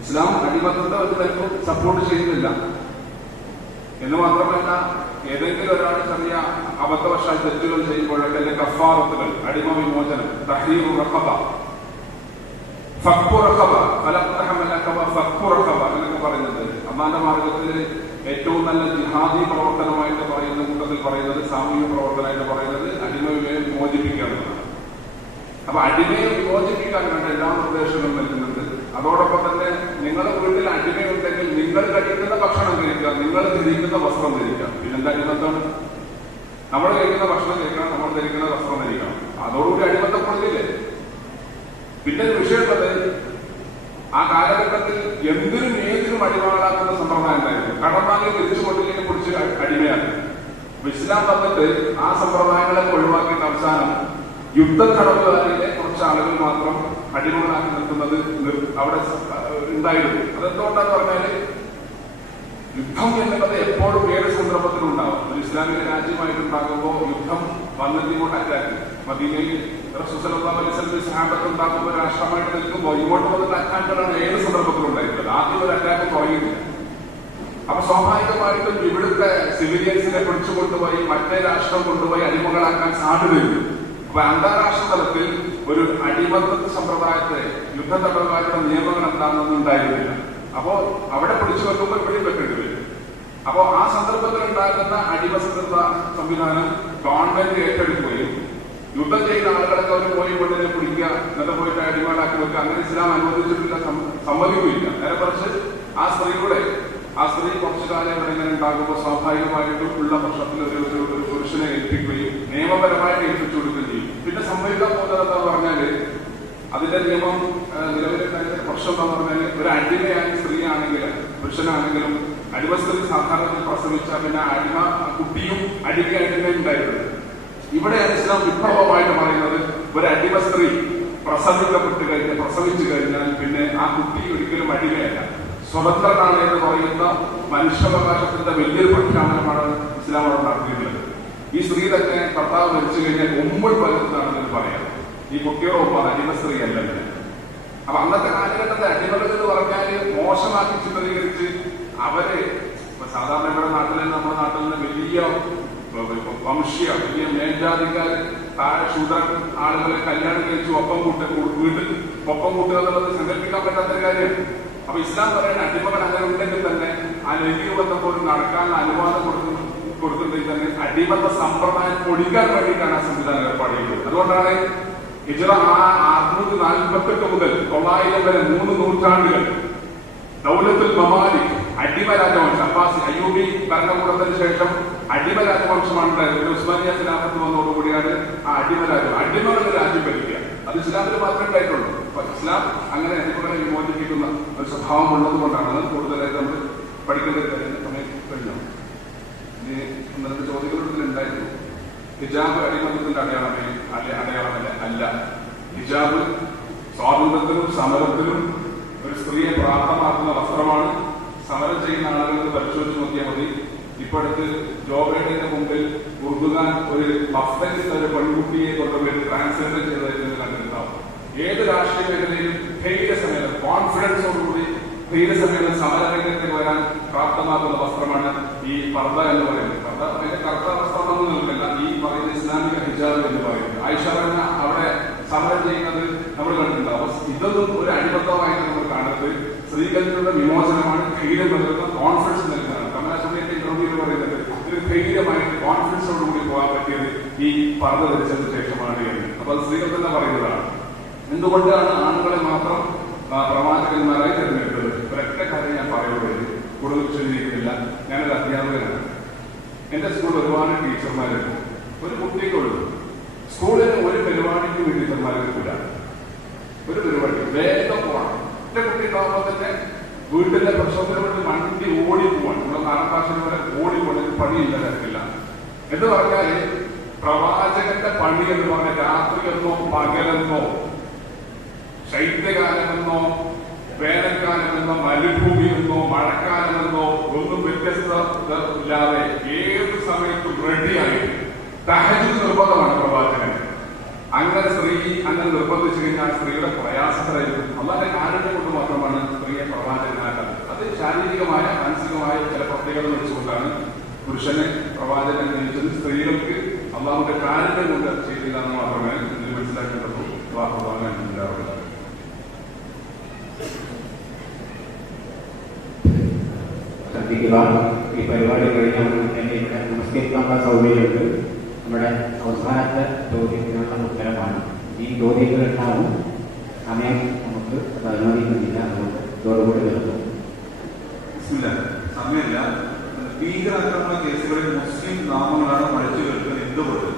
ഇസ്ലാം അടിമത്തത്തെ ഒരു തരത്തിൽ സപ്പോർട്ട് ചെയ്യുന്നില്ല എന്ന് മാത്രമല്ല, ഏതെങ്കിലും ഒരാൾ ചെറിയ അബദ്ധവശാൽ തെറ്റുകൾ ചെയ്യുമ്പോഴൊക്കെ അതിന്റെ കഫാറത്തുകൾ, അടിമ വിമോചനം, തഹ്രീറു റഖബ, ഫഖ്ഖു റഖബ, ഫലഖ്തഹമൽ അഖബ, ഫഖ്ഖു റഖബ എന്നൊക്കെ പറയുന്നത് അല്ലാഹുവിന്റെ മാർഗത്തിൽ ഏറ്റവും നല്ല ജിഹാദി പ്രവർത്തനമായിട്ട് പറയുന്ന കൂട്ടത്തിൽ പറയുന്നത്, സാമൂഹിക പ്രവർത്തനമായിട്ട് പറയുന്നത് അടിമയെ വിമോചിപ്പിക്കുക എന്നതാണ്. അപ്പൊ അടിമയെ വിമോചിപ്പിക്കാൻ വേണ്ട എല്ലാ നിർദ്ദേശങ്ങളും നൽകുന്നുണ്ട്. അതോടൊപ്പം തന്നെ നിങ്ങളുടെ വീട്ടിൽ അടിമയുണ്ടെങ്കിൽ നിങ്ങൾ കഴിക്കുന്ന ഭക്ഷണം കഴിക്കുക, നിങ്ങൾ ധരിക്കുന്ന വസ്ത്രം ധരിക്കാം. പിന്നെന്താ അടിമത്താണ്? നമ്മൾ കഴിക്കുന്ന ഭക്ഷണം കഴിക്കണം, നമ്മൾ ധരിക്കുന്ന വസ്ത്രം ധരിക്കണം. അതോടുകൂടി അടിമത്തപ്പെടുന്നില്ലേ? പിന്നെ ഒരു വിഷയമുള്ളത്, ആ കാലഘട്ടത്തിൽ എന്തിനും ഏതിനും അടിമകളാക്കുന്ന സമ്പ്രദായം ഉണ്ടായിരുന്നു. കടം വാങ്ങി തിരിച്ചു കൊണ്ടില്ലെങ്കിൽ കുറിച്ച് അടിമയാണ്. ഇസ്ലാം വന്നിട്ട് ആ സമ്പ്രദായങ്ങളെ ഒഴിവാക്കിയിട്ട് അവസാനം യുദ്ധക്കടവുകാരിലെ കുറച്ച് ആളുകൾ മാത്രം അടിമകളാക്കി നിൽക്കുന്നത് അവിടെ ഉണ്ടായിരുന്നു. അതെന്തുകൊണ്ടാന്ന് പറഞ്ഞാല് യുദ്ധം എന്നുള്ളത് എപ്പോഴും ഏത് സന്ദർഭത്തിലും ഉണ്ടാവും. ഒരു ഇസ്ലാമിക രാജ്യമായിട്ടുണ്ടാകുമ്പോൾ യുദ്ധം വന്നിട്ട് ഇങ്ങോട്ട് അറ്റാക്ക്, മദീനയിൽ റസൂൽ സല്ലല്ലാഹു അലൈഹി വസല്ലം സഹാബത്ത് ഉണ്ടാകുമ്പോൾ രാഷ്ട്രമായിട്ട് നിൽക്കുമ്പോൾ ഇങ്ങോട്ട് വന്നിട്ട് അറ്റാക്കുകളാണ് ഏത് സന്ദർഭത്തിലും ഉണ്ടായിരുന്നത്. ആദ്യം ഒരു അറ്റാക്ക് തുടങ്ങിയില്ല. അപ്പൊ സ്വാഭാവികമായിട്ടും ഇവിടുത്തെ സിവിലിയൻസിനെ പിടിച്ചുകൊണ്ടുപോയി മറ്റേ രാഷ്ട്രം കൊണ്ടുപോയി അടിമകളാക്കാൻ സാധ്യതയുണ്ട്. അപ്പൊ അന്താരാഷ്ട്ര തലത്തിൽ ഒരു അടിമത്ത സമ്പ്രദായത്തെ യുദ്ധത്തടവുകാരുടെ നിയമങ്ങൾ എന്താണെന്നൊന്നും ഉണ്ടായിരുന്നില്ല. അപ്പോ അവിടെ പിടിച്ചു വെക്കുമ്പോൾ ഇവിടെയും വെക്കേണ്ടി വരും. അപ്പോ ആ സന്ദർഭത്തിൽ ഉണ്ടാകുന്ന അടിമസംഘ സംവിധാനം ഗവൺമെന്റ് ഏറ്റെടുക്കുകയും യുദ്ധം ചെയ്യുന്ന ആളുകളൊക്കെ അവർ പോയി കൊണ്ടിനെ പിടിക്കുക, എന്നിട്ട് പോയിട്ട് അടിമകളാക്കി വെക്കുക, അങ്ങനെ ഇസ്ലാം അനുവദിച്ചിട്ടില്ല, സമ്മതിക്കുകയില്ല. നേരെ കുറച്ച് ആ സ്ത്രീ കുറച്ചു കാലം ഇവിടെ ഇങ്ങനെ ഉണ്ടാകുമ്പോൾ സ്വാഭാവികമായിട്ടും ഉള്ള പ്രശ്നത്തിൽ ഒരു പുരുഷനെ ഏൽപ്പിക്കുകയും നിയമപരമായിട്ട് ഏൽപ്പിച്ചു കൊടുക്കുകയും ചെയ്യും. പിന്നെ സംഭവിക്കാൻ പോകുന്നത് എന്താ പറഞ്ഞാല് അതിന്റെ നിയമം നിലവിലുണ്ടായിരുന്ന പ്രശ്നം എന്താ പറഞ്ഞാല് ഒരു അടിമയായ സ്ത്രീ ആണെങ്കിലും പുരുഷനാണെങ്കിലും അടിമ സ്ത്രീ സാധാരണ പ്രസവിച്ച പിന്നെ അടിമ കുട്ടിയും അടിമയായിട്ട് ഉണ്ടായിരുന്നത്. ഇവിടെ ഇസ്ലാം വിപ്ലവമായിട്ട് പറയുന്നത് ഒരു അടിമ സ്ത്രീ പ്രസവിച്ചു കഴിഞ്ഞാൽ പിന്നെ ആ കുട്ടി ഒരിക്കലും അടിമയല്ല, സ്വതന്ത്രനാണ് എന്ന് പറയുന്ന മനുഷ്യാവകാശത്തിന്റെ വലിയൊരു പ്രഖ്യാപനമാണ് ഇസ്ലാം അവിടെ നടത്തിയിട്ടുള്ളത്. ഈ സ്ത്രീ തന്നെ ഭർത്താവ് മരിച്ചു കഴിഞ്ഞാൽ ഉമ്മൾ പകർത്താണെന്ന് പറയാം. ഈ കുട്ടിയോ അടിമ സ്ത്രീ അല്ലല്ലോ. അപ്പൊ അന്നത്തെ കാലഘട്ടത്തെ അടിമകൾ എന്ന് പറഞ്ഞാല് മോശമാക്കി ചിത്രീകരിച്ച് അവര് സാധാരണ ഇവിടെ നമ്മുടെ നാട്ടിൽ നിന്ന് വലിയ വലിയ മേൽജാതിക്കാർ താഴെ ശൂദ്രൻ ആളുകളെ കല്യാണം കഴിച്ച് വീട്ടിൽ ഒപ്പം കൂട്ടുക എന്നുള്ളത് സങ്കല്പിക്കാൻ പറ്റാത്ത കാര്യമാണ്. അപ്പൊ ഇസ്ലാം പറയുന്ന അടിമകൾ അങ്ങനെ ഉണ്ടെങ്കിൽ തന്നെ ആ ലൈംഗിക ബന്ധം പോലും നടക്കാനുള്ള അനുവാദം കൊടുത്തിട്ടുണ്ടെങ്കിൽ തന്നെ അടിമത്ത സമ്പ്രദായം പൊടിക്കാൻ വേണ്ടിയിട്ടാണ് ആ സംവിധാനം ഏർപ്പാട് ചെയ്തത്. അതുകൊണ്ടാണ് ഹിജ്റ 648 മുതൽ 900 വരെ 3 നൂറ്റാണ്ടുകൾ ദൗലത്തുൽ മമാലിക് അടിമ രാജവംശം അബ്ബാസി അയ്യൂബി ഭരണകൂടത്തിന് ശേഷം അടിമ രാജവംശമാണ് ഉണ്ടായത്. ഉസ്മാനിയ ഖിലാഫത്ത് വന്നതോടുകൂടിയാണ് ആ അടിമകളുടെ രാജ്യം ഭരിക്കുക. അത് ഇസ്ലാമിൽ മാത്രമേ ഉണ്ടായിട്ടുള്ളൂ. അപ്പൊ ഇസ്ലാം അങ്ങനെ അടിമകളെ വിമോചിപ്പിക്കുന്ന ഒരു സ്വഭാവം ഉള്ളത് കൊണ്ടാണ് അത് കൂടുതലായിട്ട് നമ്മൾ പഠിക്കേണ്ട സമയം കഴിഞ്ഞു. ഇനി ഒന്നത്തെ ചോദ്യങ്ങൾ ഉണ്ടായിരുന്നു. ഹിജാബ് അടിമത്തത്തിന്റെ അടയാളമല്ല. അല്ല, ഹിജാബ് സ്വാതന്ത്ര്യത്തിലും സമരത്തിലും ഒരു സ്ത്രീയെ പ്രാപ്തമാക്കുന്ന വസ്ത്രമാണ്. സമരം ചെയ്യുന്ന ആളുകൾക്ക് പരിശോധിച്ച് നോക്കിയാൽ മതി. ഇപ്പോഴത്തെ ജോ ബൈഡന്റെ മുമ്പിൽ ഉറുദുഖാൻ ഒരു മഫ്തലിൽ ഒരു പെൺകുട്ടിയെ കൊണ്ടുപോയി ട്രാൻസ്ലേറ്റ് ചെയ്തതായിട്ട് കണ്ടിട്ടുണ്ടാവും. ഏത് രാഷ്ട്രീയ മേഖലയിലും ധൈര്യസമേതം കോൺഫിഡൻസോടുകൂടി ധൈര്യസമേതം സമരരംഗത്തേക്ക് വരാൻ പ്രാപ്തമാക്കുന്ന വസ്ത്രമാണ് ഈ പർദ്ദ എന്ന് പറയുന്നത്. പർദ്ദ അതിന്റെ കറുത്ത വസ്ത്രമൊന്നും നിൽക്കില്ല. ഈ പറയുന്ന ഇസ്ലാമിക ഹിജാബ് എന്ന് പറയുന്നത്. ആയിഷ റളിയല്ലാഹു അൻഹ അവിടെ സമരം ചെയ്യുന്നത് നമ്മൾ കണ്ടിട്ടുണ്ടാവും. ഇതൊന്നും ഒരു അടിമത്തമായിട്ട് നമ്മൾ കാണുന്നത് സ്ത്രീകളുടെ വിമോചനമാണ്. ധൈര്യം നൽകുന്ന കോൺഫിഡൻസ് നൽകുന്നതാണ്. കമലാസുമേന്റെ ഇന്റർവ്യൂവിൽ പറയുന്നത് ഒരു ധൈര്യമായിട്ട് കോൺഫിഡൻസോടുകൂടി പോകാൻ പറ്റിയത് ഈ പർദ്ദ ധരിച്ചതിന് ശേഷമാണ് എന്ന്. അപ്പൊ അത് സ്ത്രീകൾ തന്നെ പറയുന്നതാണ്. എന്തുകൊണ്ടാണ് ആണുങ്ങളെ മാത്രം പ്രവാചകന്മാരായി തിരഞ്ഞെടുത്തത്? ഒരൊറ്റ കാര്യം ഞാൻ പറയുന്നത് കൂടുതൽ വിശദീകരിക്കുന്നില്ല. ഞാനൊരു അധ്യാപകനാണ്. എന്റെ സ്കൂളിൽ ഒരുപാട് ടീച്ചർമാരുണ്ട്. ഒരു കുട്ടിക്കുള്ളൂ. സ്കൂളിൽ ഒരു പരിപാടിക്ക് വേണ്ടി ടീച്ചർമാർക്കില്ല. ഒരു പരിപാടി വേഗം പോകണം. ഒറ്റ കുട്ടി ഉണ്ടാകുമ്പോൾ തന്നെ വീട്ടിലെ പ്രശ്നത്തിനോട് വണ്ടി ഓടിപ്പോവാൻ. നമ്മുടെ നാലാം ക്ലാസ്സിന് വരെ ഓടിപ്പോണെങ്കിൽ പണിയില്ല തരത്തില്ല. എന്ന് പറഞ്ഞാല് പ്രവാചകന്റെ പണി എന്ന് പറഞ്ഞാൽ രാത്രിയെന്നോ പകലെന്നോ ശൈത്യകാലമെന്നോ വേനൽക്കാലമെന്നോ മരുഭൂമിയെന്നോ മഴക്കാലമെന്നോ ഒന്നും വ്യത്യസ്തത ഇല്ലാതെ ഏത് സമയത്തും റെഡിയായി തഹജ്ജുദ് നിർബന്ധമാണ് പ്രവാചകൻ. അങ്ങനെ സ്ത്രീ അങ്ങനെ നിർബന്ധിച്ചു കഴിഞ്ഞാൽ സ്ത്രീയുടെ പ്രയാസത്തിലായിരിക്കും. അല്ലാതെ കാരുണ്യം കൊണ്ട് മാത്രമാണ് സ്ത്രീയെ പ്രവാചകനാക്കുന്നത്. അത് ശാരീരികമായ മാനസികമായ ചില പ്രത്യേകത വെച്ചുകൊണ്ടാണ് പുരുഷനെ പ്രവാചകൻ നിയമിച്ചത്. സ്ത്രീകൾക്ക് അള്ളാഹുവിന്റെ കാരുണ്യം കൊണ്ട് ചെയ്തില്ല എന്ന് മാത്രമേ ഇതിൽ മനസ്സിലാക്കേണ്ടതുള്ളൂ. ഉണ്ടാവുക. ശ്രദ്ധിക്കുക, ഈ പരിപാടി കഴിഞ്ഞാൽ തന്നെ ഇവിടെ നമസ്കരിക്കാനുള്ള സൗകര്യമുണ്ട്. നമ്മുടെ അവസാനത്തെ ചോദ്യത്തിനുള്ള ഉത്തരമാണ്. ഈ ചോദ്യങ്ങളുണ്ടാവും. സമയം നമുക്ക് അത് അനുവദിക്കുന്നില്ല. അതുകൊണ്ട് ഇതോടുകൂടി നിർത്തും. സമയമില്ല. ഭീകരാക്രമണ കേസുകളിൽ മുസ്ലിം നാമങ്ങളാണ് മഴച്ചു കേൾക്കുന്നത്. എന്തുകൊണ്ട്?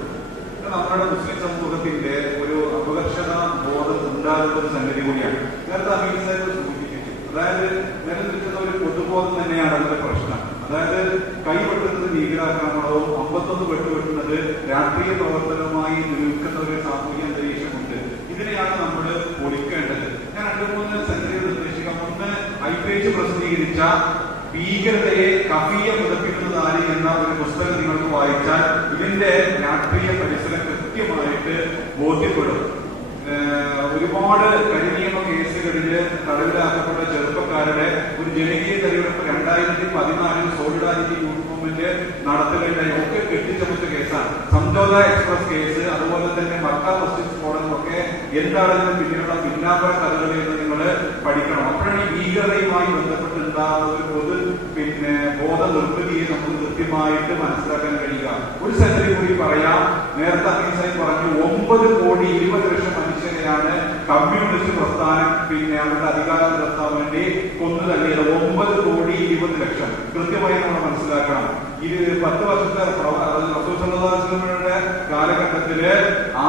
നമ്മുടെ മുസ്ലിം സമൂഹത്തിന്റെ ഒരു അപകർഷത ബോധം ഉണ്ടാകുന്ന ഒരു സംഗതി കൂടിയാണ്. നേരത്തെ അമീർ സാഹിബ് സൂചിപ്പിച്ചു. അതായത് നിലനിൽക്കുന്ന ഒരു പൊതുബോധം തന്നെയാണ് അതിന്റെ പ്രശ്നം. അതായത് കൈവെട്ടുന്നത് ഭീകരാക്രമണവും 51 വെട്ടുവെട്ടുന്നത് രാഷ്ട്രീയ പ്രവർത്തനവുമായി നിൽക്കുന്ന ഒരു സാമൂഹ്യ അന്തരീക്ഷമുണ്ട്. ഇതിനെയാണ് നമ്മൾ പൊളിക്കേണ്ടത്. ഞാൻ 2-3 സംഗതികൾ നിർദ്ദേശിക്കാം. ഒന്ന്, ഐപേജ് പ്രസിദ്ധീകരിച്ച ഭീകരതയെ കഫീയ പുതപ്പിക്കുന്നതാരി എന്ന ഒരു പുസ്തകം നിങ്ങൾക്ക് വായിച്ചാൽ ഇതിന്റെ രാഷ്ട്രീയ പരിസരം കൃത്യമായിട്ട് ബോധ്യപ്പെടും. ഒരുപാട് കരിനിയമ കേസുകളില് തടവിലാക്കപ്പെട്ട ചെറുപ്പക്കാരുടെ ഒരു ജനകീയ തെരഞ്ഞെടുപ്പ് 2014 സോളിഡാരിറ്റി മൂവ്മെന്റ് നടത്തുകയുണ്ടായി. ഒക്കെ കെട്ടിച്ചമച്ച കേസാണ്. സംജോത എക്സ്പ്രസ് കേസ്, അതുപോലെ തന്നെ മക്ക മസ്ജിദ് സ്ഫോടനമൊക്കെ എന്താണ് ഇതിന് പിന്നിലുള്ള പിന്നാമ്പര കഥകൾ എന്ന് നിങ്ങൾ പഠിക്കണം. അപ്പോഴാണ് ഈ ഭീകരതയുമായി ബന്ധപ്പെട്ടുണ്ടാകുന്ന ഒരു പൊതു ബോധ നിർമ്മിതിയെ നമുക്ക് കൃത്യമായിട്ട് മനസ്സിലാക്കാൻ കഴിയുക. ഒരു സംഗതി കൂടി പറയാം. നേരത്തെ അമീർ സാഹിബ് പറഞ്ഞു 9,20,00,000 മനുഷ്യരെയാണ് കമ്മ്യൂണിസ്റ്റ് പ്രസ്ഥാനം അവരുടെ അധികാരം നിർത്താൻ വേണ്ടി കൊന്നു തള്ളിയത്. 9,20,00,000. കൃത്യമായി നമ്മൾ മനസ്സിലാക്കണം. ഇത് 10 വർഷത്തെ റസൂൽ സല്ലല്ലാഹു അലൈഹി വസല്ലമയുടെ കാലഘട്ടത്തില്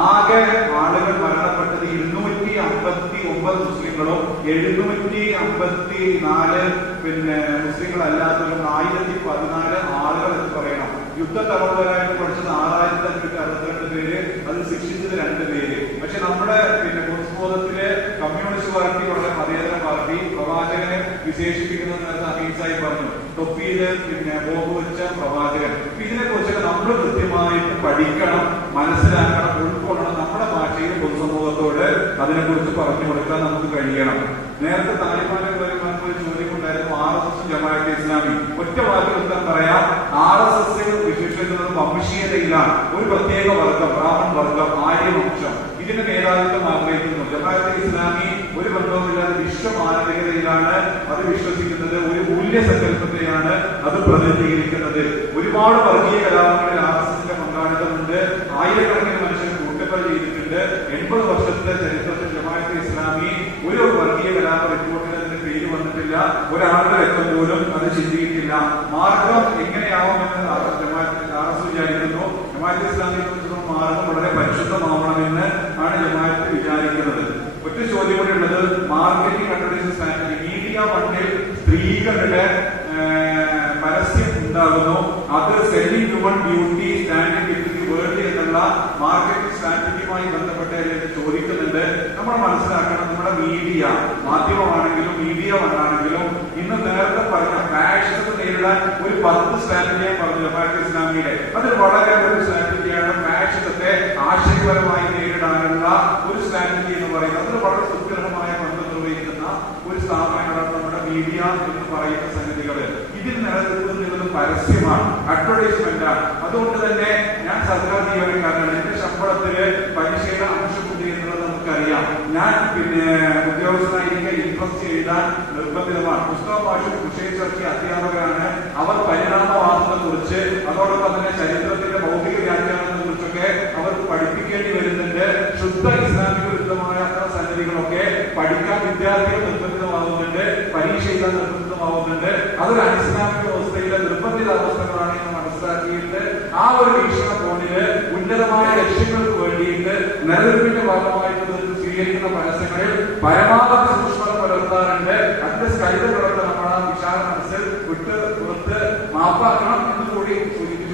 ആകെ ആളുകൾ മരണപ്പെട്ടത് 259 മുസ്ലിങ്ങളും 754 മുസ്ലിങ്ങളല്ലാത്തവരും 1014 ആളുകൾ എന്ന് പറയണം. യുദ്ധ തടവുകാരായിട്ട് പഠിച്ചത് 6,562 പേര്, അത് ശിക്ഷിച്ചത് 2 പേര്. പക്ഷെ നമ്മുടെ പൊതുബോധത്തില് കമ്മ്യൂണിസ്റ്റ് പാർട്ടി വളരെ മതേതര പാർട്ടി പ്രവാചകനെ വിശേഷിപ്പിക്കുന്നത് നേരത്തെ അമീർ സാഹിബ് പറഞ്ഞു. തൊപ്പിയില് ബോംബ് വെച്ച പ്രവാചകൻ. ഇതിനെ കുറിച്ചൊക്കെ നമ്മൾ കൃത്യമായിട്ട് പഠിക്കണം, മനസ്സിലാക്കണം, ഉൾക്കൊള്ളണം. നമ്മുടെ ഭാഷയിൽ പൊതുസമൂഹത്തോട് അതിനെക്കുറിച്ച് പറഞ്ഞു കൊടുക്കാൻ നമുക്ക് കഴിയണം. നേരത്തെ താലിബാന്റെ ഒരു ചോദ്യം ഉണ്ടായിരുന്നു. RSS ജമാഅത്തെ ഇസ്ലാമി. ഒറ്റ വാക്കിൽ ഉത്തരം പറയാം. RSS വിശേഷിക്കുന്നത് വംശീയതയിലാണ്. ഒരു പ്രത്യേക വർഗം, ബ്രാഹ്മൺ വർഗം, ആര്യവംശം, ഇതിന്റെ മേധാവിത്വം ആഗ്രഹിക്കുന്നു. ജമാഅത്തെ ഇസ്ലാമി ഒരു ബന്ധവുമില്ലാതെ വിശ്വമാനവികതയിലാണ് അത് വിശ്വസിക്കുന്നത്. ഒരു മൂല്യസങ്കല്പത്തെയാണ് അത് പ്രതിനിധീകരിക്കുന്നത്. ഒരുപാട് വർഗീയ കലാപങ്ങളിൽ RSSന്റെ പങ്കാളിത്തമുണ്ട്. ആയിരക്കണക്കിന് മനുഷ്യർ കൂട്ടക്കൊല ചെയ്തിട്ടുണ്ട്. 80 വർഷത്തെ ചരിത്രത്തിൽ ജമാഅത്തെ ഇസ്ലാമി ഒരു വർഗീയ കലാപ റിപ്പോർട്ടിന് അതിന്റെ പേര് വന്നിട്ടില്ല. ഒരാളുടെ രക്തം പോലും അത് ചിന്തിയിട്ടില്ല. മാർഗം എങ്ങനെയാവുമെന്ന് RS വിചാരിക്കുന്നു. ജമാഅത്തെ ഇസ്ലാമിയെ സംബന്ധിച്ചിടത്തോളം മാർഗം വളരെ പരിശുദ്ധമാവണമെന്ന് ആണ് ജമാഅത്ത് വിചാരിക്കുന്നത്. ഒറ്റ ചോദ്യം കൂടി ഉള്ളത്, മാർക്കറ്റിംഗ് അഡ്വർടൈസിംഗ് സ്ട്രാറ്റജി. മീഡിയ വണ്ണിൽ സ്ത്രീകളുടെ പരസ്യം ഉണ്ടാകുന്നു. അത് selling human beauty standing with the world എന്നുള്ള മാർക്കറ്റിംഗ് സ്ട്രാറ്റജിയുമായി ബന്ധപ്പെട്ട് ചോദിക്കുന്നുണ്ട്. നമ്മൾ മനസ്സിലാക്കണം, നമ്മുടെ മീഡിയ മാധ്യമമാണെങ്കിലും മീഡിയ വണ്ണാണെങ്കിലും ഇന്ന് നേരത്തെ പറഞ്ഞ ഫാഷനിസം നേരിടാൻ ഒരു 10 സ്ട്രാറ്റജിയെ പറഞ്ഞു ജമാഅത്തെ ഇസ്ലാമിയുടെ. അതിൽ വളരെ ഒരു സ്ട്രാറ്റജിയാണ് ഫാഷനിസത്തെ ആശയപരമായി നേരിടാനുള്ള ഒരു സ്ട്രാറ്റജി എന്ന് പറയുന്നത്. അതിൽ വളരെ സുഗ്രഹമായ പങ്ക് നിർവഹിക്കുന്ന ഒരു സ്ഥാപനങ്ങളാണ് നമ്മുടെ മീഡിയ എന്ന് പറയുന്ന സംഗതികൾ. ഇതിൽ നിലനിൽക്കുന്നത് പരസ്യമാണ്, അഡ്വർടൈസ്മെന്റാണ്. അതുകൊണ്ട് തന്നെ ഞാൻ സർക്കാർ ജീവനക്കാരനാണ്. എന്റെ ശമ്പളത്തില് പരീക്ഷയുടെ അംശമുണ്ട് എന്നുള്ളത് നമുക്കറിയാം. ഞാൻ ഉദ്യോഗസ്ഥനായിരിക്കെ ഇൻട്രസ്റ്റ് എഴുതാൻ നിർബന്ധിതമാണ്. പുസ്തക ഭാഷ വിഷയിച്ചിറക്കിയ അധ്യാപകരാണ്. അവർ പരിണാമവാദത്തെ കുറിച്ച്, അതോടൊപ്പം തന്നെ ചരിത്രത്തിന്റെ ഭൗതിക വ്യാഖ്യാനത്തെ കുറിച്ചൊക്കെ അവർക്ക് പഠിപ്പിക്കേണ്ടി വരുന്നുണ്ട്. ശുദ്ധ ഇസ്ലാമിക വിരുദ്ധമായ അത്തരം സംഗതികളൊക്കെ പഠിക്കാൻ വിദ്യാർത്ഥികൾ നിർബന്ധിതമാകുന്നുണ്ട്, പരീക്ഷ എഴുതാൻ നിർബന്ധിതമാകുന്നുണ്ട്. അതൊരു അനിസ്ലാമിക വ്യവസ്ഥയിലെ നിർബന്ധിത അവസ്ഥകളാണ് എന്ന് മനസ്സിലാക്കിയിട്ട് ആ ഒരു വീക്ഷണകോണില് ഉന്നതമായ ലക്ഷ്യങ്ങൾക്ക് വേണ്ടിയിട്ട് നിലനിൽപ്പിന്റെ ഭാഗമായിട്ട് സ്വീകരിക്കുന്ന പരസ്യങ്ങളിൽ പരമാവധി സൂക്ഷ്മത പുലർത്താറുണ്ട്. അതിന്റെ സ്കൈതകളൊക്കെ നമ്മൾ ആ വിശാല മനസ്സിൽ വിട്ട് പുറത്ത് മാപ്പാക്കണം എന്ന് കൂടി സൂചിപ്പിച്ചു.